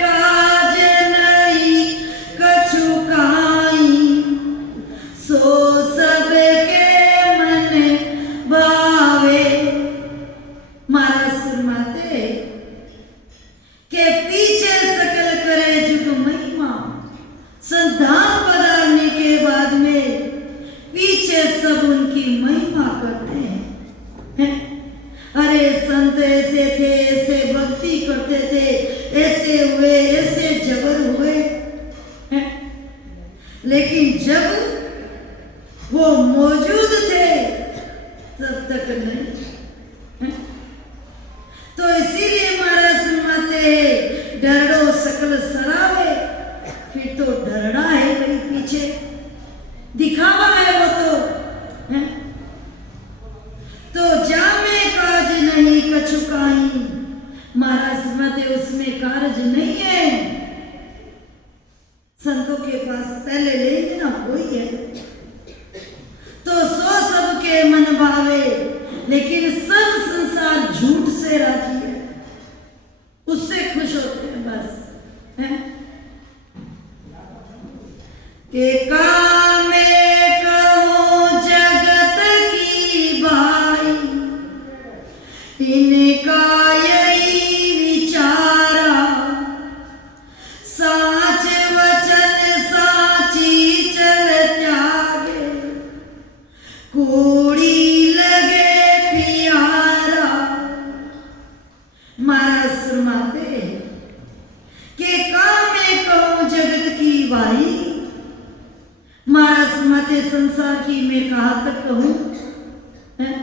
काज नहीं कछु काई सो सबके मन भावे। महाराज फरमाते के पीछे सकल करे जुग महिमा, संतान पधारने के बाद में पीछे सब उनकी महिमा करते हैं। अरे संत ऐसे थे, ऐसे भक्ति करते थे, ऐसे हुए, ऐसे जबर हुए, हैं? लेकिन जब वो मौजूद थे तब तक नहीं, हैं? तो इसीलिए महाराज सुनाते डरड़ो सकल सरावे। फिर तो डरना है भाई, पीछे दिखावा है वो तो, हैं? तो जामे काज नहीं कछु काई। महाराज सुनाते उसमें कार्य नहीं है। संतों के पास पहले लेंगे ना कोई है तो सो सबके मन भावे, लेकिन सब संसार झूठ से राजी है, उससे खुश होते हैं बस, हैं? के कामे कहो जगत की भाई, इनका यही विचारा साच वचन साची चल त्यागे कूड़ी लगे प्यारा। महाराज फरमाते के कामे कहो जगत की भाई। महाराज फरमाते संसार की मैं कहाँ तक कहूं, हैं?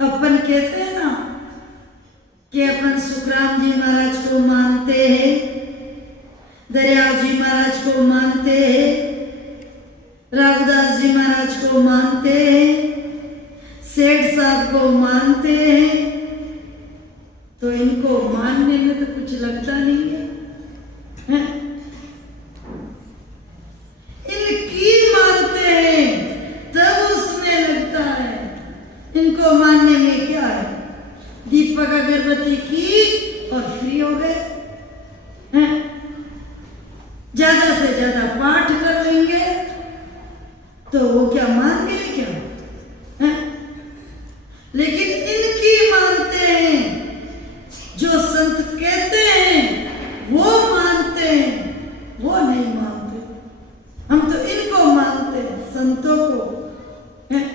अपन कहते हैं ना कि अपन सुखराम जी महाराज को मानते हैं, दरियाव जी महाराज को मानते हैं, राघुदास जी महाराज को मानते हैं, सेठ साहब को मानते हैं। तो इनको मानने में तो कुछ लगता नहीं है, हैं? इनकी मानते हैं तब उसमें लगता है। इनको मानने में क्या है, दीपक अगरबत्ती की और फ्री हो गए, हैं? ज्यादा से ज्यादा पाठ कर लेंगे तो वो क्या मान गए क्या, हैं? लेकिन इनकी मानते हैं, जो संत कहते हैं वो मानते हैं, वो नहीं मानते। हम तो इनको मानते हैं, संतों को, हैं?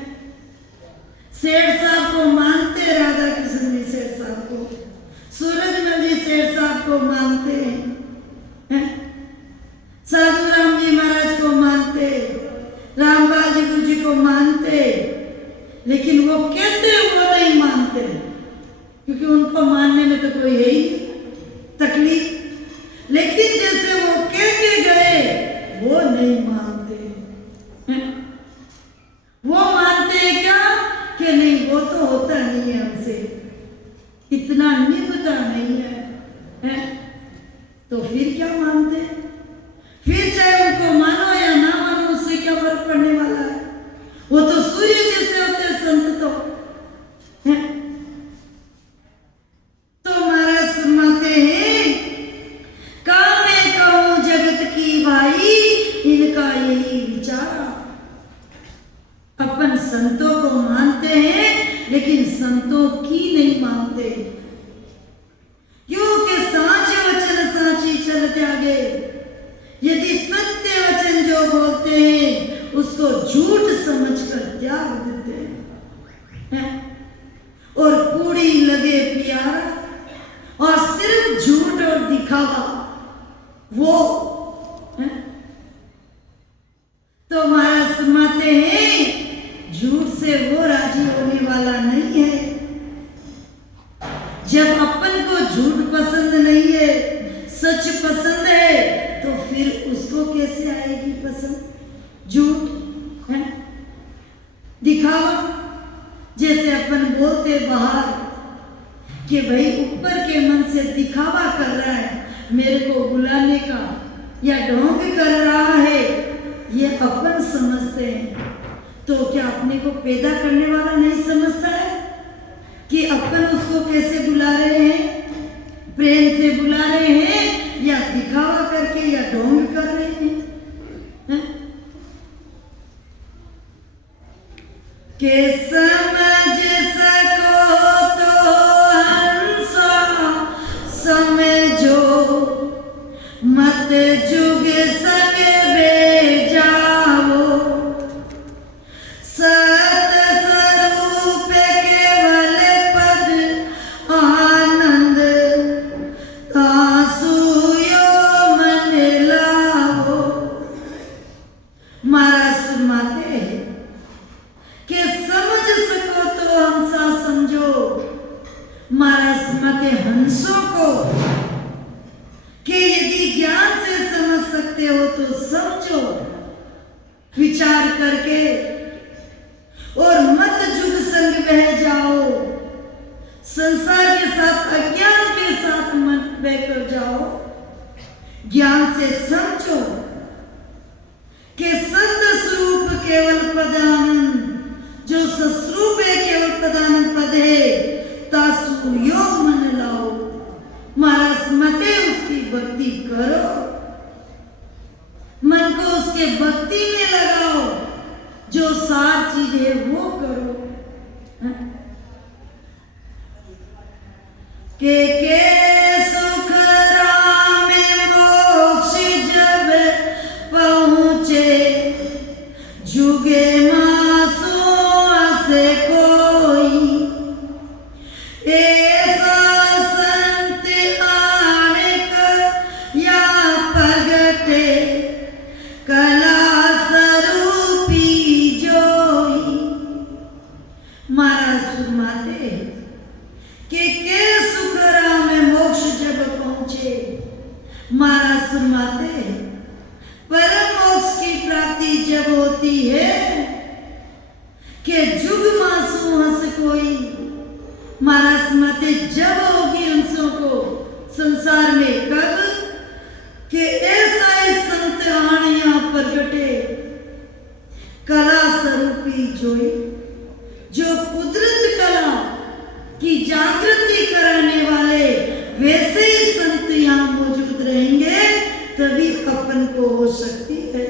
सेठ साहब को मानते, राधा कृष्ण जी सेठ साहब को, सूरजमल जी सेठ साहब को मानते हैं, साधु राम जी महाराज को मानते, रामपाल जी गुरु जी को मानते, लेकिन वो कहते हैं वो नहीं मानते, क्योंकि उनको मानने में तो कोई है ही तकलीफ। लेकिन जैसे वो कह के गए वो नहीं मानते हैं। वो मानते हैं क्या कि नहीं वो तो होता है, संतों को मानते हैं लेकिन संतों की नहीं मानते, क्योंकि साचे वचन साची चल त्यागे। यदि सत्य वचन जो बोलते हैं उसको झूठ समझकर त्याग देते हैं, और कूड़ी लगे प्यारा और सिर्फ झूठ और दिखावा वो है? तो महाराज फरमाते हैं झूठ से वो राजी होने वाला नहीं है। जब अपन को झूठ पसंद नहीं है, सच पसंद है, तो फिर उसको कैसे आएगी पसंद? झूठ है, दिखावा। जैसे अपन बोलते बाहर कि भाई ऊपर के मन से दिखावा कर रहा है, मेरे को बुलाने का या ढोंग कर रहा है, ये अपन समझते हैं। तो क्या अपने को पैदा करने वाला नहीं समझता है कि अपन उसको कैसे बुला रहे हैं? प्रेम से बुला रहे हैं या दिखावा करके या ढोंग कर रहे हैं? के समझ सको तो हंसा समझो, मत जुग सक बे जाओ। सत स्वरूप केवल पद आनंद, तासुयो मन लाओ। महाराज फरमाते हैं कि समझ सको तो हंसा समझो। महाराज फरमाते हंसों को कि यदि ज्ञान से समझ सकते हो तो समझो विचार करके, और मत जुग संग बह जाओ। संसार के साथ अज्ञान के साथ मत बहकर जाओ। ज्ञान से समझो कि सत्य स्वरूप केवल पदानंद, जो सस्वरूप है केवल पदानंद पद है, तासु यो मन लाओ। महाराज मते उसकी भक्ति करो, मन को उसके भक्ति में लगाओ, जो सार चीज है वो करो। के सुख राम मोक्ष जब पहुँचे, जुगे मासो से कोई। ऐसा संत आनिक या प्रगटे, कला स्वरूपी जोई। महाराज फरमाते कि सुख राम मोक्ष जब पहुंचे। महाराज फरमाते परम मोक्ष की प्राप्ति जब होती है कि जुग मासू हंस कोई। महाराज फरमाते जब होगी हंसों को संसार में, कब? कि ऐसा ही संत आनिया प्रगटे, कला स्वरूपी जोई। जो कुदरत कला की जागृति कराने वाले वैसे ही संत यहाँ मौजूद रहेंगे, तभी अपन को हो सकती है।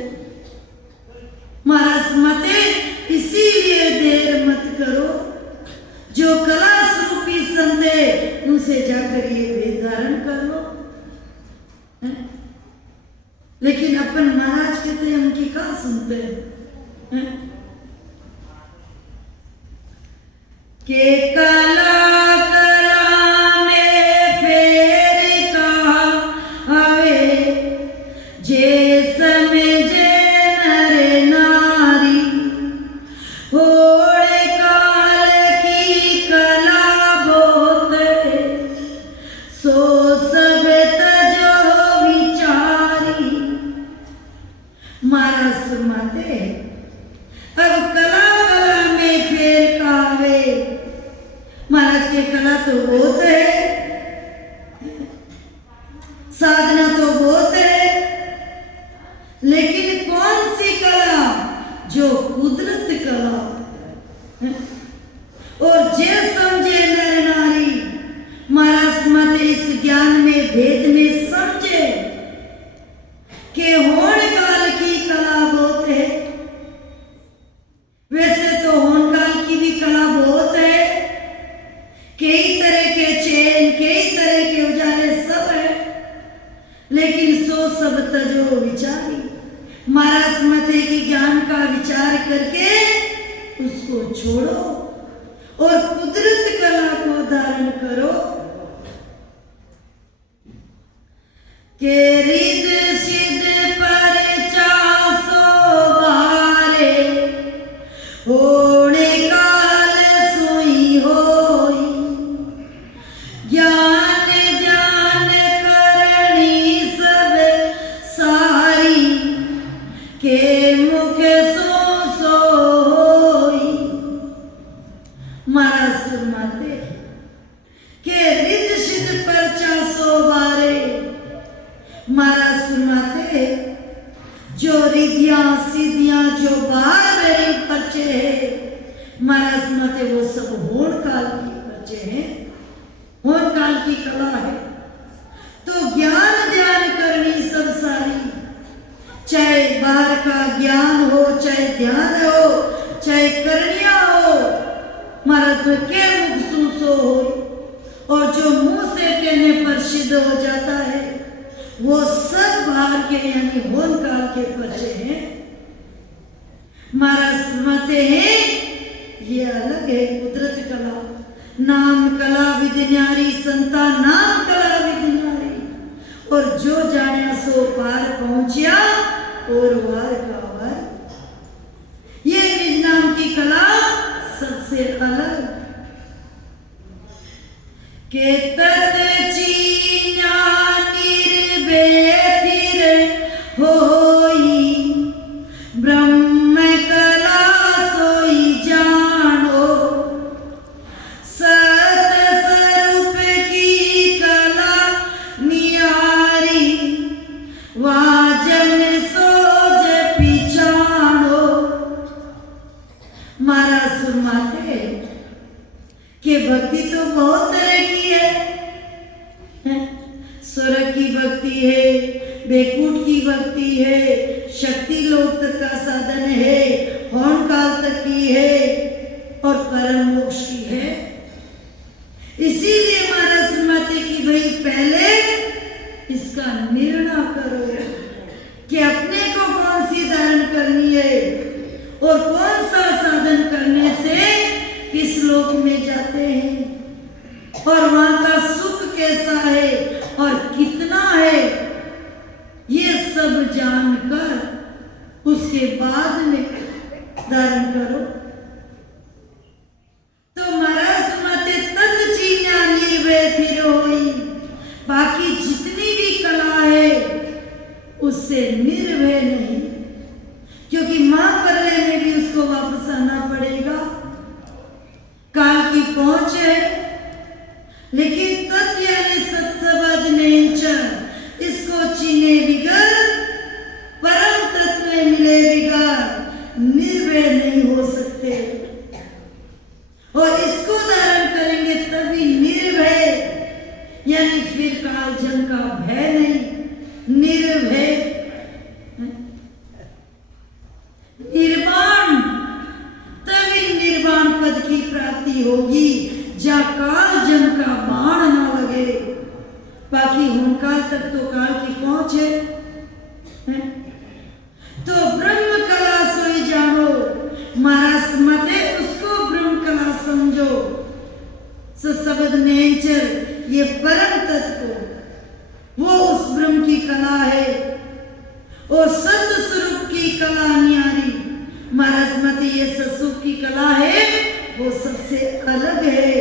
महाराज फरमाते इसीलिए देर मत करो, जो कला स्वरूपी संत है उनसे जाकर ये वेद धारण कर लो। लेकिन अपन महाराज कहते हैं उनकी कहाँ सुनते हैं? के कला कला में फेर का आवे, जे समझे नर नारी। होड़ काल की कला बहुत, सो सब तजो विचारी। महाराज फरमाते अब कला कला में फेर का आवे। महाराज के कला तो बहुत है, साधना तो बहुत है, लेकिन कौन सी कला? जो कुदरत कला। और जे समझे नर नारी। महाराज मत इस ज्ञान में भेद में समझे कि होड़ काल की कला बहुत है। वैसे तो होने महाराज मते की ज्ञान का विचार करके उसको छोड़ो और कुदरत कला को धारण करो। के रिद सिद्ध पर चासो बारे होने काल सोई होई ज्ञान ज्ञान करनी सब सारी के मुख सो होई। महाराज सुरमाते के रिद सिद्ध पर चासो बारे। महाराज फरमाते जो रिद्धियां सिद्धियां जो बाहर मेरे बच्चे हैं, महाराज फरमाते वो सब होड़ काल की बच्चे हैं, होड़ काल की कला है। तो ज्ञान ध्यान करनी सब सारी, चाहे बाहर का ज्ञान हो, चाहे ध्यान हो, चाहे करनिया हो, महाराज में के मुख सूसो हो, और जो मुंह से कहने पर सिद्ध हो जाता है वो सब बाहर के यानी होन काल के बच्चे हैं। महाराज फरमाते हैं ये अलग है कुदरत कला। नाम कला विधि न्यारी संता नाम कला विधि न्यारी। और जो जाने सो पार पहुंचा और वार का वार। ये निज नाम की कला सबसे अलग। के तत चीन्या होई ब्रह्म कला सोई जानो सत स्वरूप की कला नियारी वाजन सोज पिछानो। महाराज फरमाते कि भक्ति तो बहुत तरह की है। स्वर्ग की भक्ति है, बेकूट की भक्ति है, शक्ति लोक तक का साधन है, होन काल तक की है और परम मोक्ष की है। इसीलिए महाराज फरमाते कि भाई पहले इसका निर्णय करो कि अपने को कौन सी धारण करनी है और कौन सा साधन करने से किस लोक में जाते हैं और वहां का सुख कैसा है और कितना है, ये सब जानकर उसके बाद में धारण करो। तो महाराज फरमाते तद चीन्या निर्भय थिर होई। बाकी जितनी भी कला है उससे निर्भय नहीं, क्योंकि मां परले में भी उसको वापस आना पड़ेगा। काल की पहुंच है, लेकिन तत् यानी सत्सबद नेचर इसको चीने बिगर परम तत्व मिले बिगर निर्भय नहीं हो सकते। और इसको धारण करेंगे तभी निर्भय यानी फिर काल जन का भय नहीं, निर्भय निर्वाण, तभी निर्वाण पद की प्राप्ति होगी जहाँ काल जन का बाण ना लगे। बाकी होनकाल तक तो काल की पहुंच है। तो ब्रह्म कला सोई जानो। महाराज मते उसको ब्रह्म कला समझो। सशब्द नेचर ये परम तत्व वो उस ब्रह्म की कला है और सत्य स्वरूप की कला न्यारी। महाराज मते ये सत्सुख की कला है वो सबसे अलग है।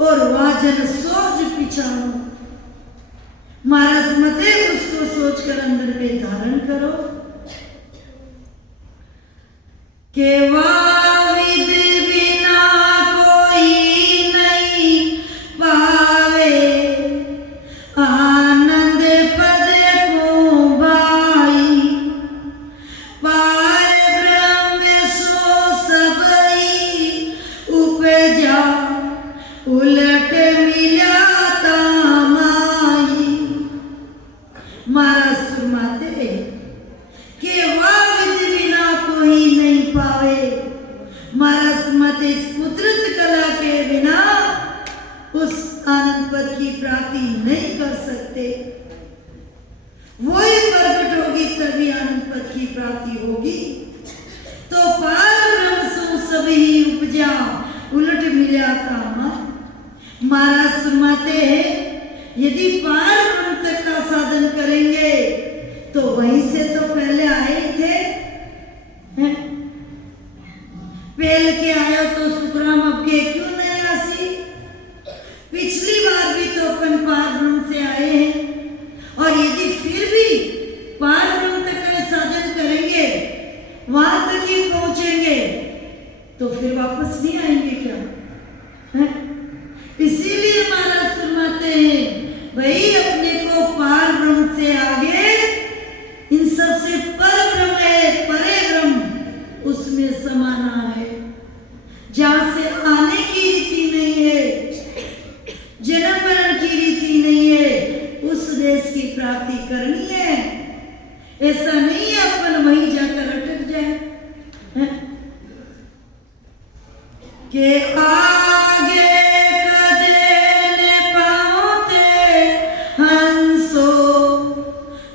और वाजन सोच पिछानो। महाराज मते उसको सोचकर अंदर में धारण करो। केवाविद बिना कोई नहीं पावे आनंद पद को भाई। पार ब्रह्म सो सबई उपजा उलट मिला तामाई। महाराज फरमाते कि वाविद बिना कोई नहीं पावे। महाराज फरमाते इस कुदरत कला के बिना उस आनंद पद की प्राप्ति नहीं कर सकते। वही प्रकट होगी होगी तभी आनंद पद की प्राप्ति होगी। तो पार ब्रह्म सो सभी उपजा उलट मिला काम। महाराज फरमाते हैं यदि पार ब्रह्म तक का साधन करेंगे तो वहीं से तो पहले आए ही थे। पहल के आयो तो सुखराम अब के क्यों नहीं आसी। पिछली बार भी तो अपन पार ब्रह्म से आए हैं और यदि फिर भी पार ब्रह्म तक का साधन करेंगे वहां तक ही पहुंचेंगे तो फिर वापस नहीं आएंगे क्या है? इसीलिए महाराज फरमाते हैं भाई अपने को पार ब्रह्म से आगे इन सबसे पर ब्रह्म है, परे ब्रह्म उसमें समाना है जहां से आने की रीति नहीं है, जन्म मरण की रीति नहीं है, उस देश की प्राप्ति करनी है। ऐसा नहीं है अपन वहीं जाकर अटक जाए के आगे कदे न पाते हंसो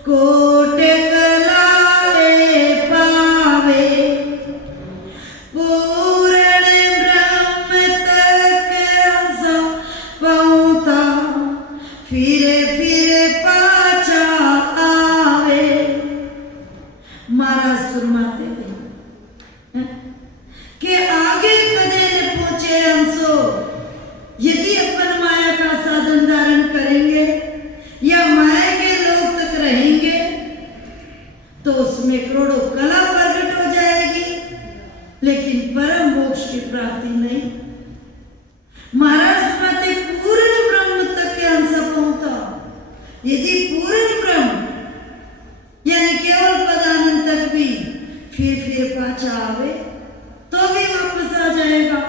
कोट कलाए पावे पूर्ण ब्रह्म तक हंसा पहुंता फिरे फिरे पाचा आवे। महाराज फरमाते हैं कि आगे कदे न पहुंचे हंसो। यदि अपन माया का साधन धारण करेंगे या माया के लोक तक रहेंगे तो उसमें करोड़ों कला प्रकट हो जाएगी लेकिन परम मोक्ष की प्राप्ति नहीं। महाराज फरमाते पूर्ण ब्रह्म तक के हंस पहुंचा। यदि पूर्ण ब्रह्म यानी केवल पदानंद तक भी फिर पाचा आवे तो भी वापस आ जाएगा।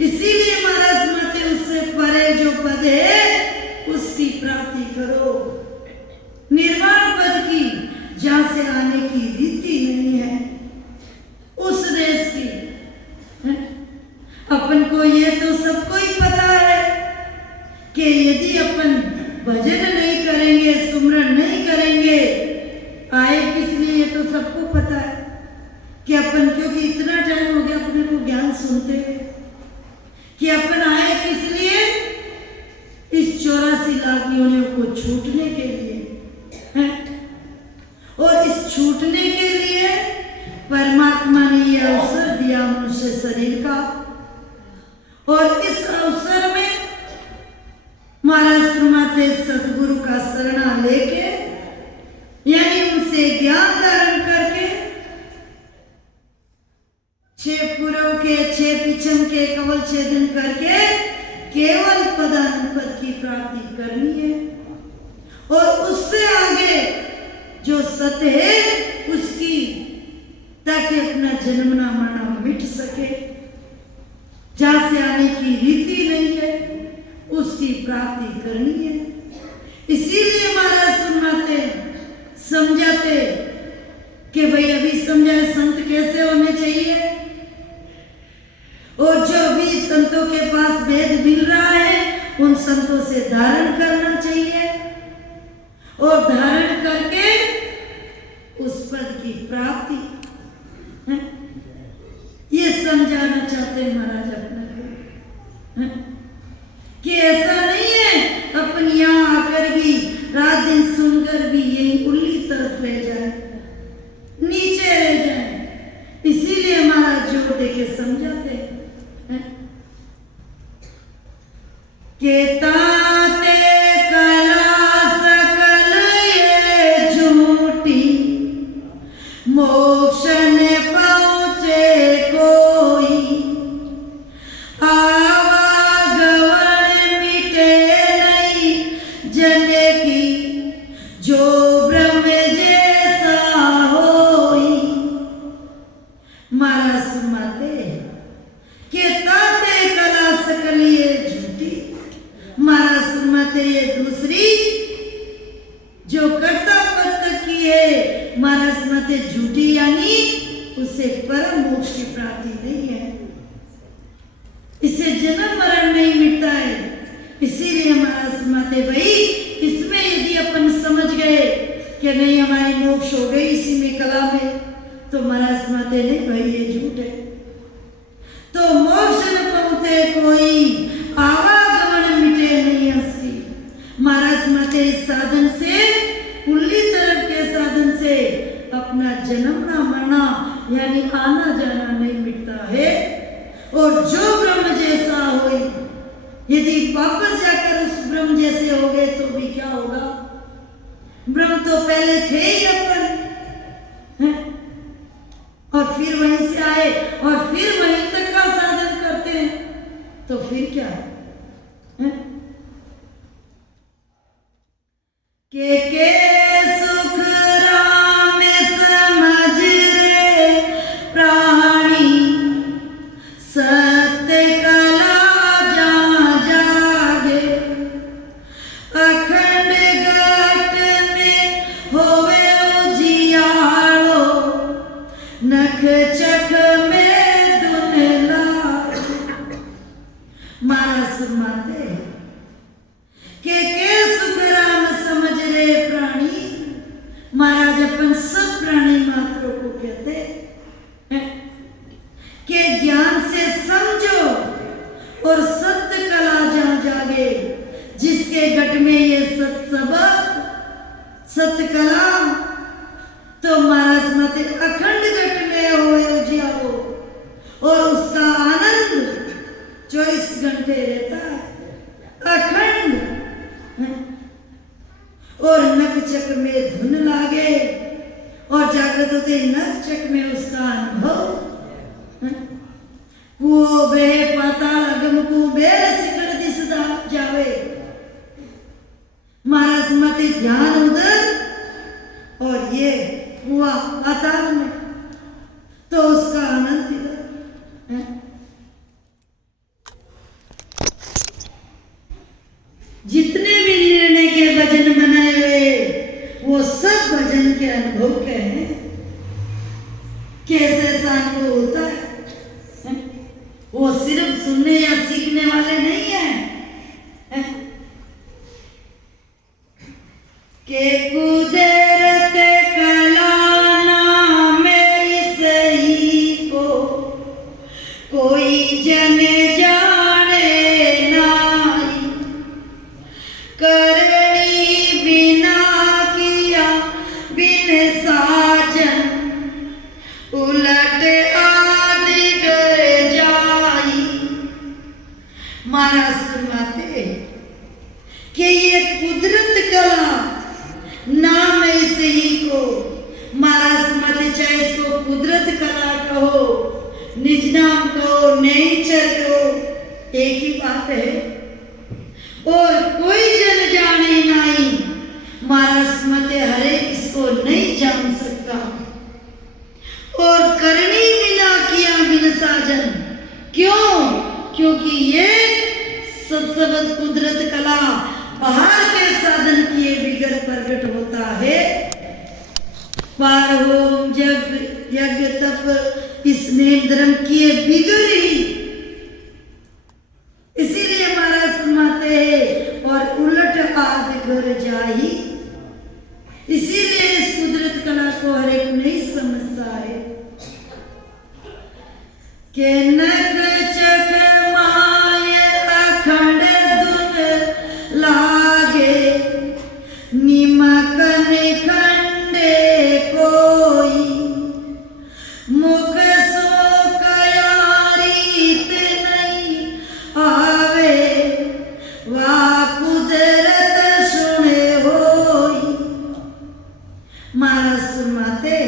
इसीलिए महाराज फरमाते उससे परे जो पद है उसकी प्राप्ति करो। निर्वाण पद की जहां से आने की रीति नहीं है उस देश की। अपन को ये तो सबको ही पता है कि यदि अपन भजन नहीं करेंगे, सुमरन नहीं करेंगे, आए किस लिए ये तो सबको पता है कि अपन, क्योंकि इतना टाइम हो गया अपने को ज्ञान सुनते हुए कि अपन आए किस लिए, इस 84 लाख योनियों को छूटने के लिए है। और इस छूटने के लिए परमात्मा ने यह अवसर दिया मनुष्य शरीर का। और इस अवसर में महाराज फरमाते सतगुरु का शरणा लेके यानी उनसे ज्ञान धारण करके 6 पुरों के 6 पिछम के कवल छेदन करके केवल पदानंद पद की प्राप्ति करनी है। और उससे आगे जो सत्य है उसकी, ताकि अपना जन्मना मरना मिट सके, जहां से आने की रीति नहीं है उसकी प्राप्ति करनी है। इसीलिए महाराज सुनाते समझाते कि भाई अभी समझाए संत कैसे होने चाहिए और जो भी संतों के पास वेद मिल रहा है उन संतों से धारण करना चाहिए और धारण करके उस पद की प्राप्ति है? ये समझाना चाहते हैं महाराज अपने को कि ऐसा नहीं है अपन यहाँ आकर भी रात दिन सुनकर भी यही उल्ली तरफ रह जाए, नीचे रह जाए। इसीलिए महाराज जोर देके समझाते हैं कि ताते कला सकल ये झूठी मोक्ष ने पहुंचे कोई आवागमन मिटे नहीं जने की जो ब्रह्म जैसा होई। महाराज सुनाते कि ताते कला सकल ये झूठी। महाराज सुनाते ये दूसरी जो कर्ता पद की है महाराज सुनाते झूठी यानी उसे परम मोक्ष की प्राप्ति नहीं है, इससे जन्म मरण नहीं मिटता है। इसीलिए महाराज सुनाते भाई इसमें यदि अपन समझ गए कि नहीं हमारी मोक्ष हो गई इसी में कला में, तो महाराज माते नहीं भाई ये झूठ है। तो मोक्ष न पहुंचे कोई, आवागमन मिटे नहीं हंसी। महाराज माते इस साधन से, कुल्ली तरफ के साधन से अपना जन्मना मरना यानी आना जाना नहीं मिटता है। और जो ब्रह्म जैसा हो, यदि वापस जाकर उस ब्रह्म जैसे हो गए तो भी क्या होगा? ब्रह्म तो पहले थे ही अपन हैं? और फिर वहीं से आए और फिर वहीं तक का साधन करते हैं, तो फिर क्या है? के सुख राम समझ रे प्राणी, सत्य कला जा जागे, अखंड घट में होवे उजियारो, नख चख में धुंधला। महाराज सुरमाते के सुख राम समझ रे प्राणी। महाराज अपन सब प्राणी मात्रों को कहते हैं कि ज्ञान से समझो और सत्य कला जा जागे। जिसके घट में ये सत्य सबक, सत्य कला, तो महाराज माते अखंड घट में हो उजियारो, और उसका आनंद 24 घंटे रहता है, अखंड। और नख चक में धुन लागे, और जागृत होते नख चक में उसका अनुभव। कुओ बहे पाताल अगम कुबेर शिखर दिसदा जावे। महाराज मते ध्यान उधर और ये कुआ पाताल में, तो उसका आनंद इधर। जितने भी निर्णय के भजन बनाए हुए वो सब भजन के अनुभव के हैं। कैसे ऐसा अनुभव होता है? वो सिर्फ सुनने या सीखने वाले नहीं है, के कुदरत कलाना में सही को कोई जन जाने नाई, करनी बिना किया बिन साजन, उलट आदि कर जाई। महाराज सुनाते कि ये कुदरत कला नाम ऐसे ही को, महाराज मत चाहे इसको कुदरत कला कहो, निज नाम कहो, नेचर कहो, एक ही बात है। और कोई जन जाने नहीं, महाराज मत हरे इसको नहीं जान सकता। और करनी बिना किया बिन साजन, क्यों? क्योंकि ये सत्सवत कुदरत कला बाहर के साधन किए बिगर प्रकट होता है। पार होम जग यज्ञ तप इस नेम धर्म किए बिगर ही, इसीलिए महाराज फरमाते हैं और उलट आदि कर जाई। इसीलिए इस कुदरत कला को हर एक नहीं समझता है कि नख चक माय अखंड धुन लागे, निमक निखंडे कोई, मुख सो कयारीत नहीं आवे, वा कुदरत सुने होई। महाराज सुनाते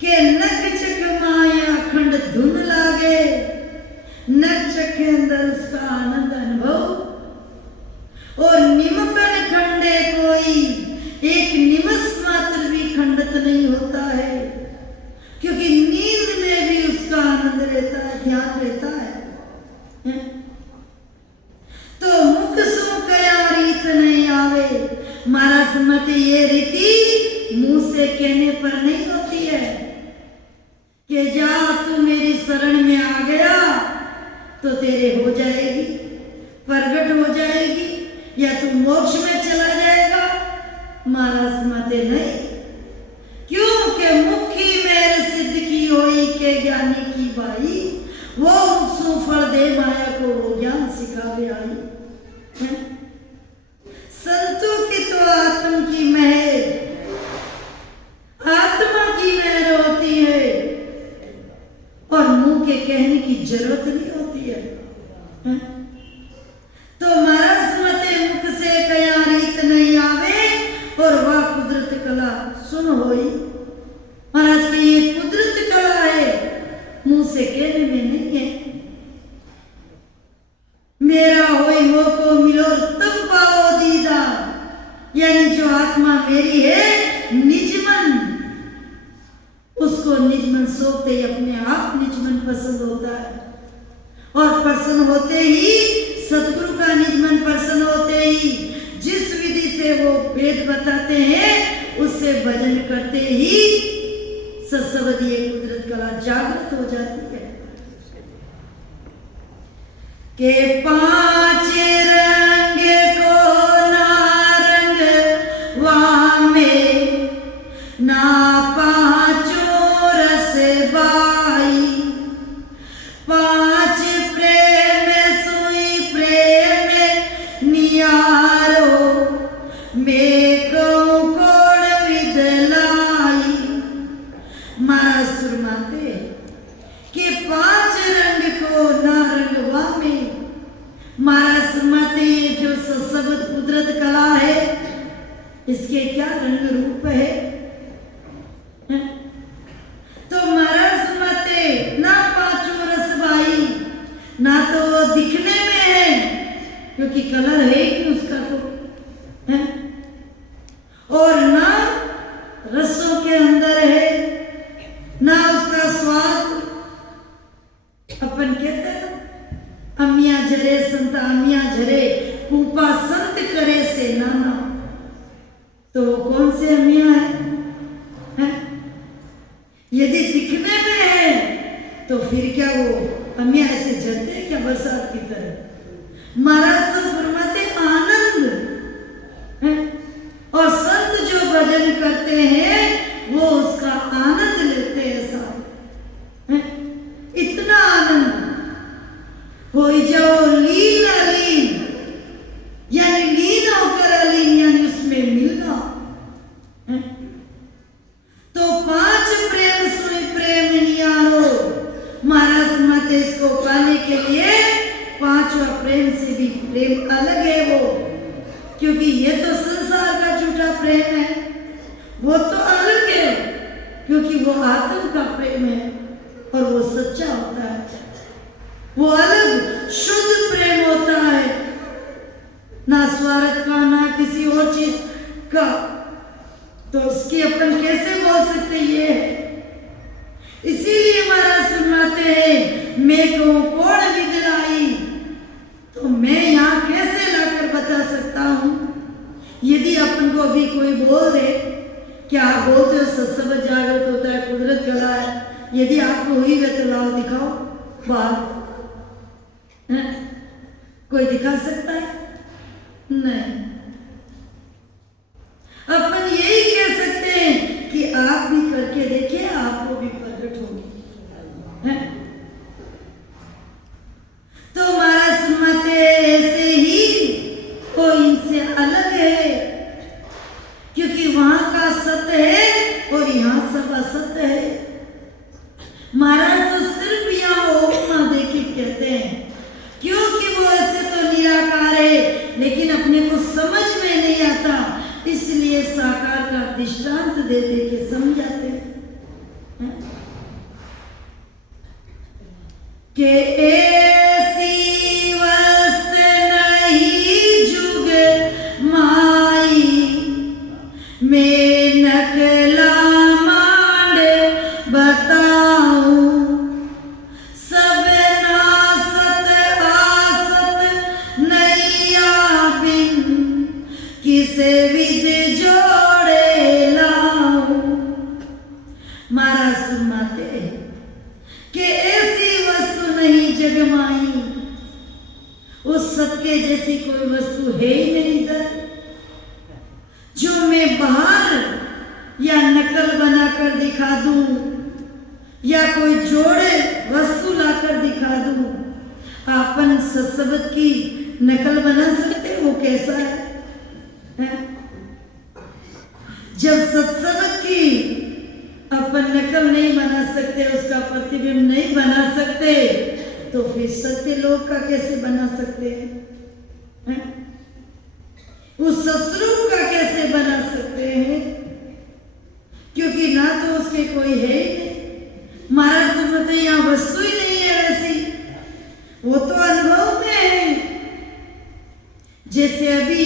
के नख चक माया अखंड धुन लागे, नख चक के अंदर उसका आनंद अनुभव। और निमकन खंडे कोई, एक निमस मात्र भी खंडित नहीं होता है, क्योंकि नींद में भी उसका आनंद रहता है, ध्यान रहता है। तो मुख सो कया रीत नहीं आवे। महाराज मत ये रीति मुंह से कहने पर नहीं होती है कि जा तू मेरी शरण में आ गया तो तेरे हो जाएगी, प्रगट हो जाएगी, या तू मोक्ष में चला जाएगा। महाराज मते नहीं, क्योंकि मुखी मेर सिद्ध की होई के ज्ञानी की भाई, वो मुक्सु फल दे माया को वो ज्ञान सिखावे आई। संतों की तो आत्म की महर, आत्मा की महर होती है और मुंह के कहने की जरूरत नहीं होती है। तो महाराज मते मुख से कया रीत नहीं आवे और वह कुदरत कला सुन होई। महाराज की ये कुदरत कला है, मुंह से कहने में नहीं है। मेरा होई वो को मिलो तब पाओ दीदा, यानी जो आत्मा मेरी है निजमन, उसको निजमन सोते ही अपने आप निजमन पसंद होता है। और प्रसन्न होते ही सतगुरु का निजमन प्रसन्न होते ही जिस विधि से वो वेद बताते हैं उससे भजन करते ही सत्सवदीय कुदरत कला जागृत हो जाती है। के पांच रंग को नारंग वामे ना पांचों रस बाई, पांच प्रेम सुई प्रेम नियारो में कहूं कोण विदलाई। महाराज फरमाते कि पांच रंग को ना रंगवा में, महाराज फरमाते ये जो सत्संग कुदरत कला है इसके क्या रंग रूप है। तो महाराज फरमाते ना पांचों रस भाई, ना तो वो दिखने में है क्योंकि कलर है ही उसका तो है, और ना रसों के अंदर है, ना उसका स्वाद। अपन कहते हैं ना अमिया झरे संत अमिया झरे, कूपा संत करे से नाना, तो कौन से अमिया है? यदि दिखने में है तो फिर क्या वो अमिया ऐसे झरते हैं क्या बरसात की तरह? महाराज तो फरमाते आनंद है, और संत जो भजन करते हैं वो उसका आनंद लेते हैं साहब। इतना आनंद हो जाओ लीन अलीन, यानी लीन होकर अलीन, यानी उसमें मिलना। तो पांच प्रेम सुई प्रेम नियारो, महाराज मत इसको पाने के लिए पांचवा प्रेम से भी प्रेम अलग है वो, क्योंकि ये तो संसार का झूठा प्रेम है, वो तो अलग है क्योंकि वो आत्म का प्रेम है और वो सच्चा होता है, वो अलग शुद्ध प्रेम होता है, ना स्वार्थ का ना किसी और चीज का। तो उसकी अपन कैसे बोल सकते ये है? इसीलिए महाराज सुनाते हैं मैं को कौन विदलाई, तो मैं यहाँ कैसे लाकर बता सकता हूँ? यदि अपन को अभी कोई बोल दे क्या आप बोलते हो सत्संग जागृत होता है कुदरत कला है, यदि आपको हुई है तो लाओ दिखाओ बाहर, कोई दिखा सकता है? नहीं। अपन यही कह सकते हैं कि आप भी करके देखिए, आपको भी प्रकट होगी। तो महाराज सुनाते ऐसे ही कोई इनसे अलग है, क्योंकि वहां का सत्य है और यहाँ सब असत्य है। महाराज तो सिर्फ यहाँ उपमा देखी कहते हैं, क्योंकि वो ऐसे तो निराकार है लेकिन अपने को समझ में नहीं आता, इसलिए साकार का दृष्टांत दे दे के समझाते हैं कि ऐसी वस्तु नहीं जुग माई मैं नकला मांड बताऊं, सब नासत आसत नैया बिन किसे विद जोड़े लाऊं। महाराज सुनाते हैं कि ऐसी वस्तु नहीं जगमाई, उस सबके जैसी कोई वस्तु है ही नहीं इधर, जो मैं दिखा दूं या कोई जोड़े वस्तु लाकर दिखा दूं, अपन सत्सबद की नकल बना सकते? वो कैसा है? जब सत्सबद की अपन नकल नहीं बना सकते, उसका प्रतिबिंब नहीं बना सकते, तो फिर सत्य लोक का कैसे बना सकते हैं? उस सत्स्वरूप का कैसे बना सकते हैं? क्योंकि ना तो उसके कोई है ही नहीं। महाराज तो यहाँ वस्तु ही नहीं है वैसी, वो तो अनुभव में है। जैसे अभी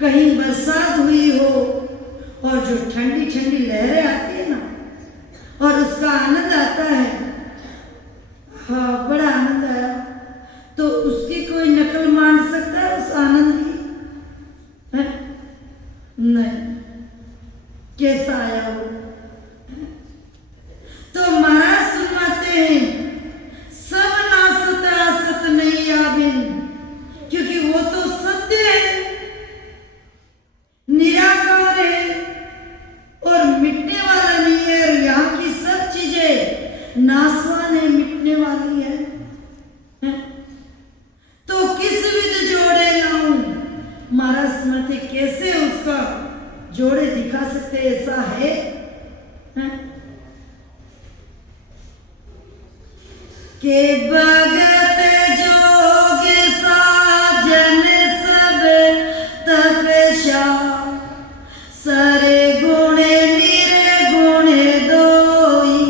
कहीं बरसात हुई हो और जो ठंडी ठंडी लहरें आती है ना, और उसका आनंद आता है, हाँ बड़ा आनंद आया, तो उसकी कोई नकल मान सकता है उस आनंद की? नहीं। कैसा आया वो? तो महाराज सुनाते हैं, सब नासत आसत नहीं आबिन, क्योंकि वो तो सत्य है, निराकार है और मिटने वाला नहीं है। और यहाँ की सब चीजें नासवान है, मिटने वाली है। तो किस विध जोड़े लाऊं? महाराज सुनाते कैसे उसका जोड़े दिखा सकते? ऐसा है? के भगत जोग साजन सब तपस्या, सरे गुणे निर्गुणे दोई,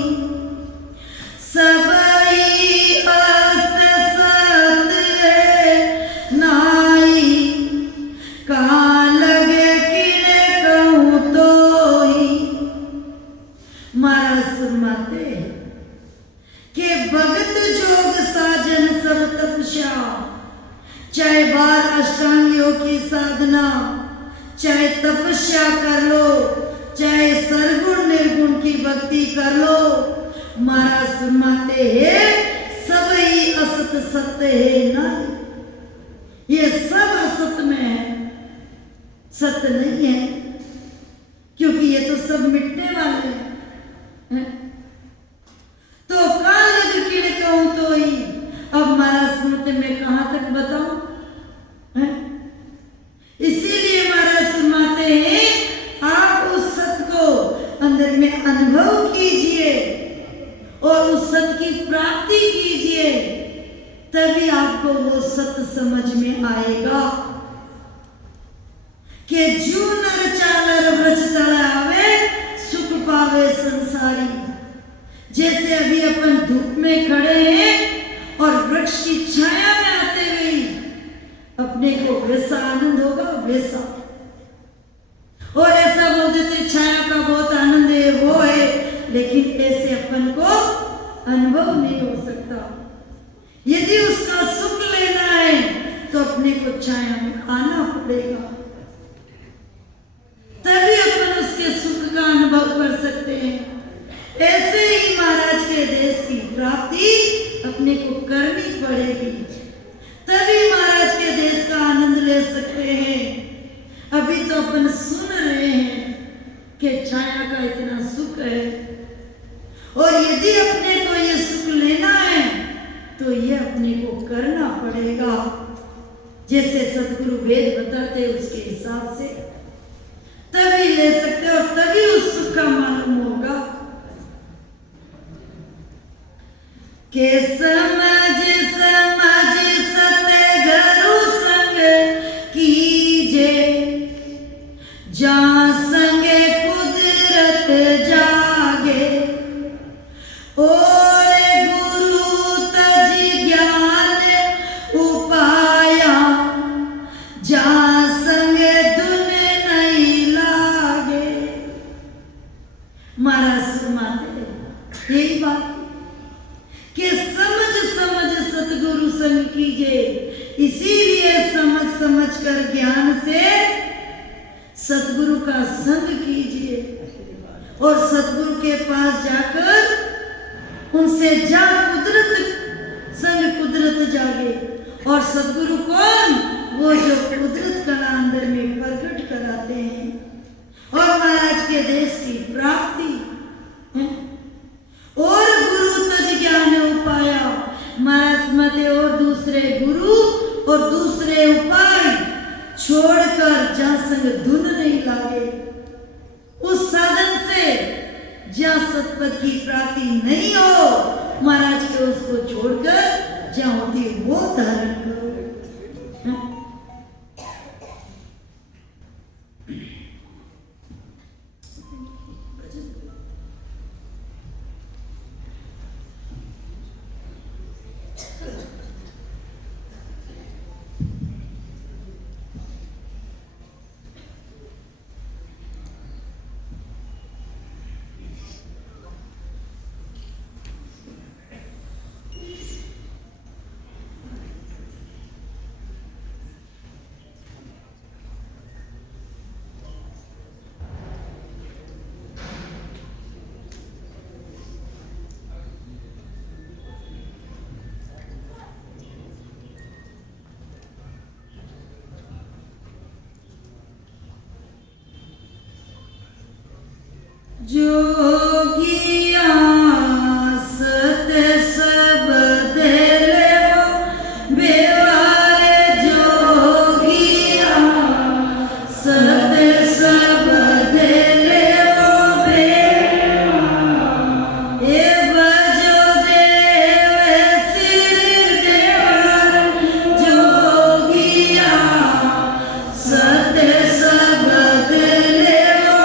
सबई अस्त सत है नाई, कहाँ लगे किने कहूँ तोई। महाराज फरमाते कि भगत जोग साजन सब तपस्या, चाहे 12 अष्टांग योग की साधना, चाहे तपस्या कर लो, चाहे सरगुण निर्गुण की भक्ति कर लो, महाराज फरमाते हैं सब ही असत सत्य है ना। ये सब असत में है, सत्य नहीं है, क्योंकि ये तो सब मिटने वाले हैं। तो कहाँ लग किड़ कहूं तो ही। अब महाराज सुनते मैं कहां तक बताऊं? इसीलिए महाराज सुनाते हैं, आप उस सत्य को अंदर में अनुभव कीजिए और उस सत्य की प्राप्ति कीजिए, तभी आपको वो सत्य समझ में आएगा कि जो नर चालर व्रज तल आवे, सुख पावे संसारी। जैसे अभी अपन धूप में खड़े हैं और वृक्ष की छाया में आते हुए अपने को वैसा आनंद होगा, वैसा। और ऐसा बोल देते छाया का बहुत आनंद है, वो है, लेकिन ऐसे अपन को अनुभव नहीं हो सकता। यदि उसका सुख लेना है तो अपने को छाया में आना पड़ेगा, तभी अपन उसके सुख का अनुभव कर सकते हैं। ऐसे ही महाराज के देश की प्राप्ति अपने को करनी पड़ेगी, तभी महाराज के देश का आनंद ले सकते हैं। अभी तो अपन सुन रहे हैं कि छाया का इतना सुख है, और यदि अपने को ये सुख लेना है तो ये अपने को करना पड़ेगा। जैसे सदगुरु वेद बताते उसके हिसाब से तभी ले सकते और तभी उस सुख का मालूम होगा। के समझ समझ सतगुरु संग कीजे, जहाँ संगे कुदरत जागे, और गुरु तज ज्ञान उपाया, जहाँ संगे धुन नहीं लागे। महाराज सुनाते यही बात कि समझ समझ सतगुरु संग कीजिए। इसीलिए समझ समझ कर ज्ञान से सतगुरु का संग कीजिए, और सतगुरु के पास जाकर उनसे जा कुदरत संग कुदरत जागे। और सतगुरु कौन? वो जो कुदरत कला अंदर में प्रकट कराते हैं, और महाराज के देश की प्राप्ति जहाँ सतपथ की प्राप्ति नहीं हो, महाराज के उसको छोड़कर जहाँ होती है वो धारण करो। हाँ? जोगिया सत सब देलेवो बेवारे जोगिया सत सब देलेवो बेवारे ए बजो देव सिर देवर जोगिया सत सब देलेवो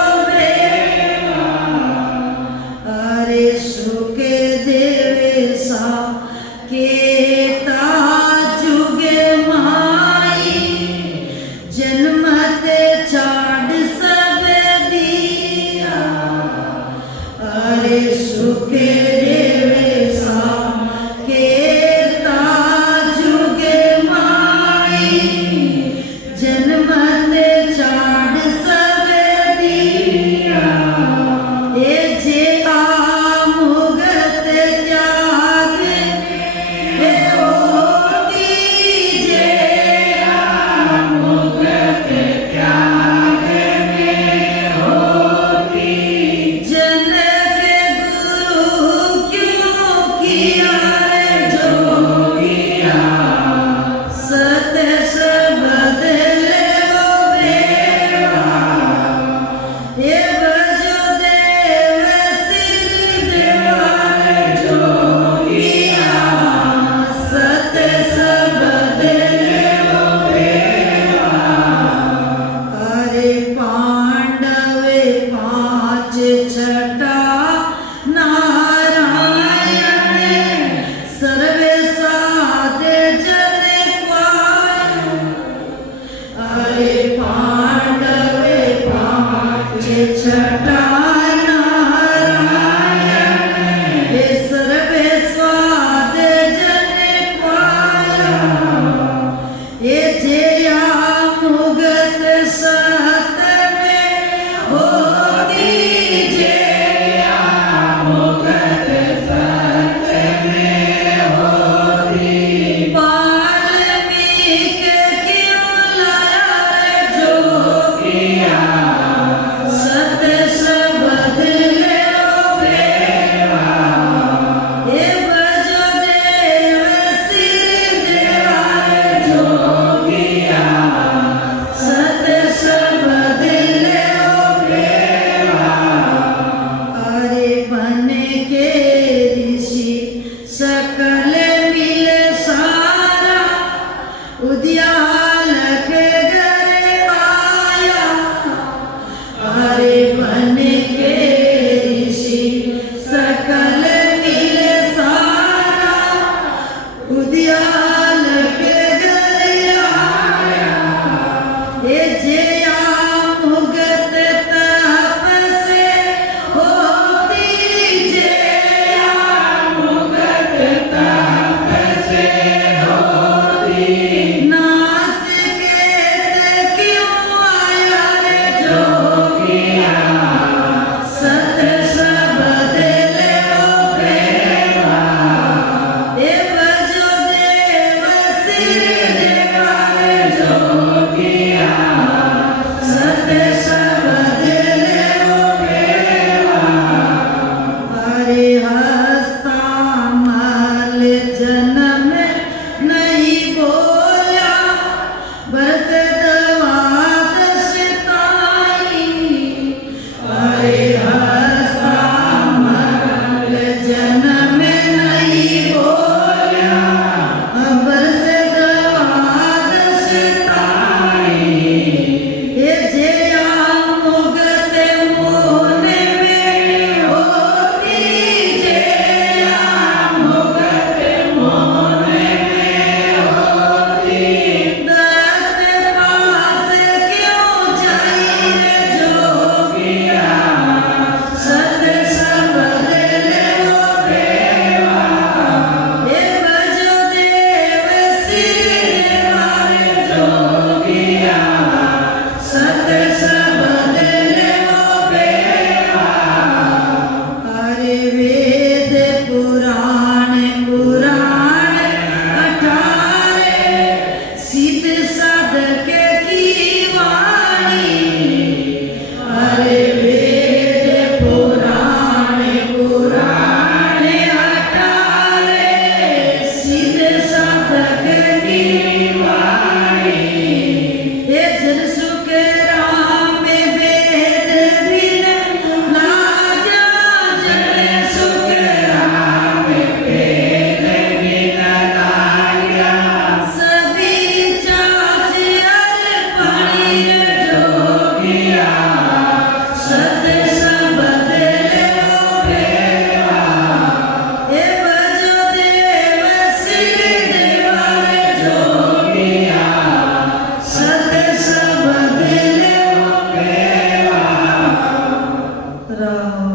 राम।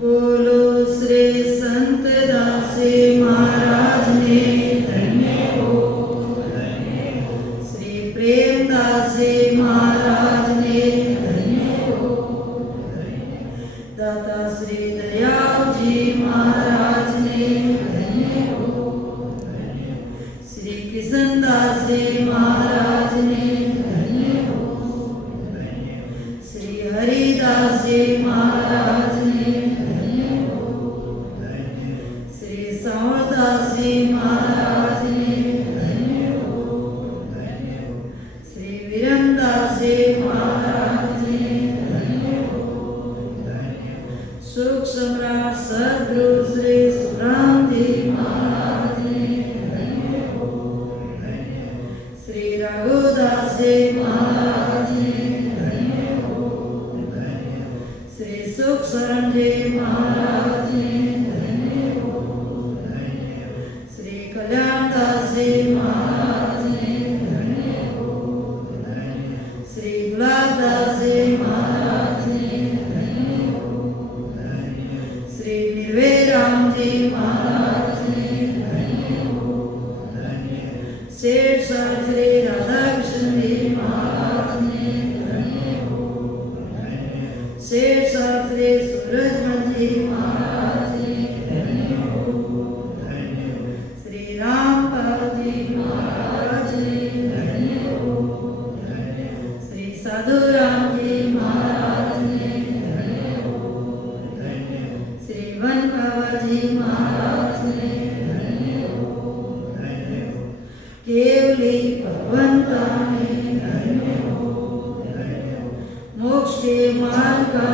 बोलो श्री संत दासी महाराज ने धन्य हो। श्री प्रेमदास जी महाराज ने धन्य हो। दाता श्री दयाल जी महाराज ने धन्य हो। श्री किशनदास जी महाराज ने धन्य हो। श्री हरिदास जी महाराज ने धन्य हो। श्री संवरदास जी महाराज ने धन्य हो। श्री वीरमदास जी महाराज ने धन्य हो। सुख सम्राट सद्गुरु श्री सुराम जी महाराज ने धन्य हो। श्री रघुदास जी महाराज ने धन्य हो। श्री सुख शरण जी महाराज ने धन्य हो। श्री कल्याणदास जी महाराज ने धन्य हो। श्री गुलाबदास जी महाराज ने धन्य हो। श्री निर्वेराम जी महाराज ने धन्य हो। शेष श्री राधा कृष्ण जी महाराज ने धन्य हो। शेष श्री सूरजमल जी महाराज ने धन्य हो। श्री रामपाल जी महाराज ने धन्य हो। श्री साधुराम जी महाराज ने धन्य हो। श्री वन बाबा जी महाराज ने धन्य हो। केवली भगवंता ने धन्य हो। मोक्ष के मार्ग का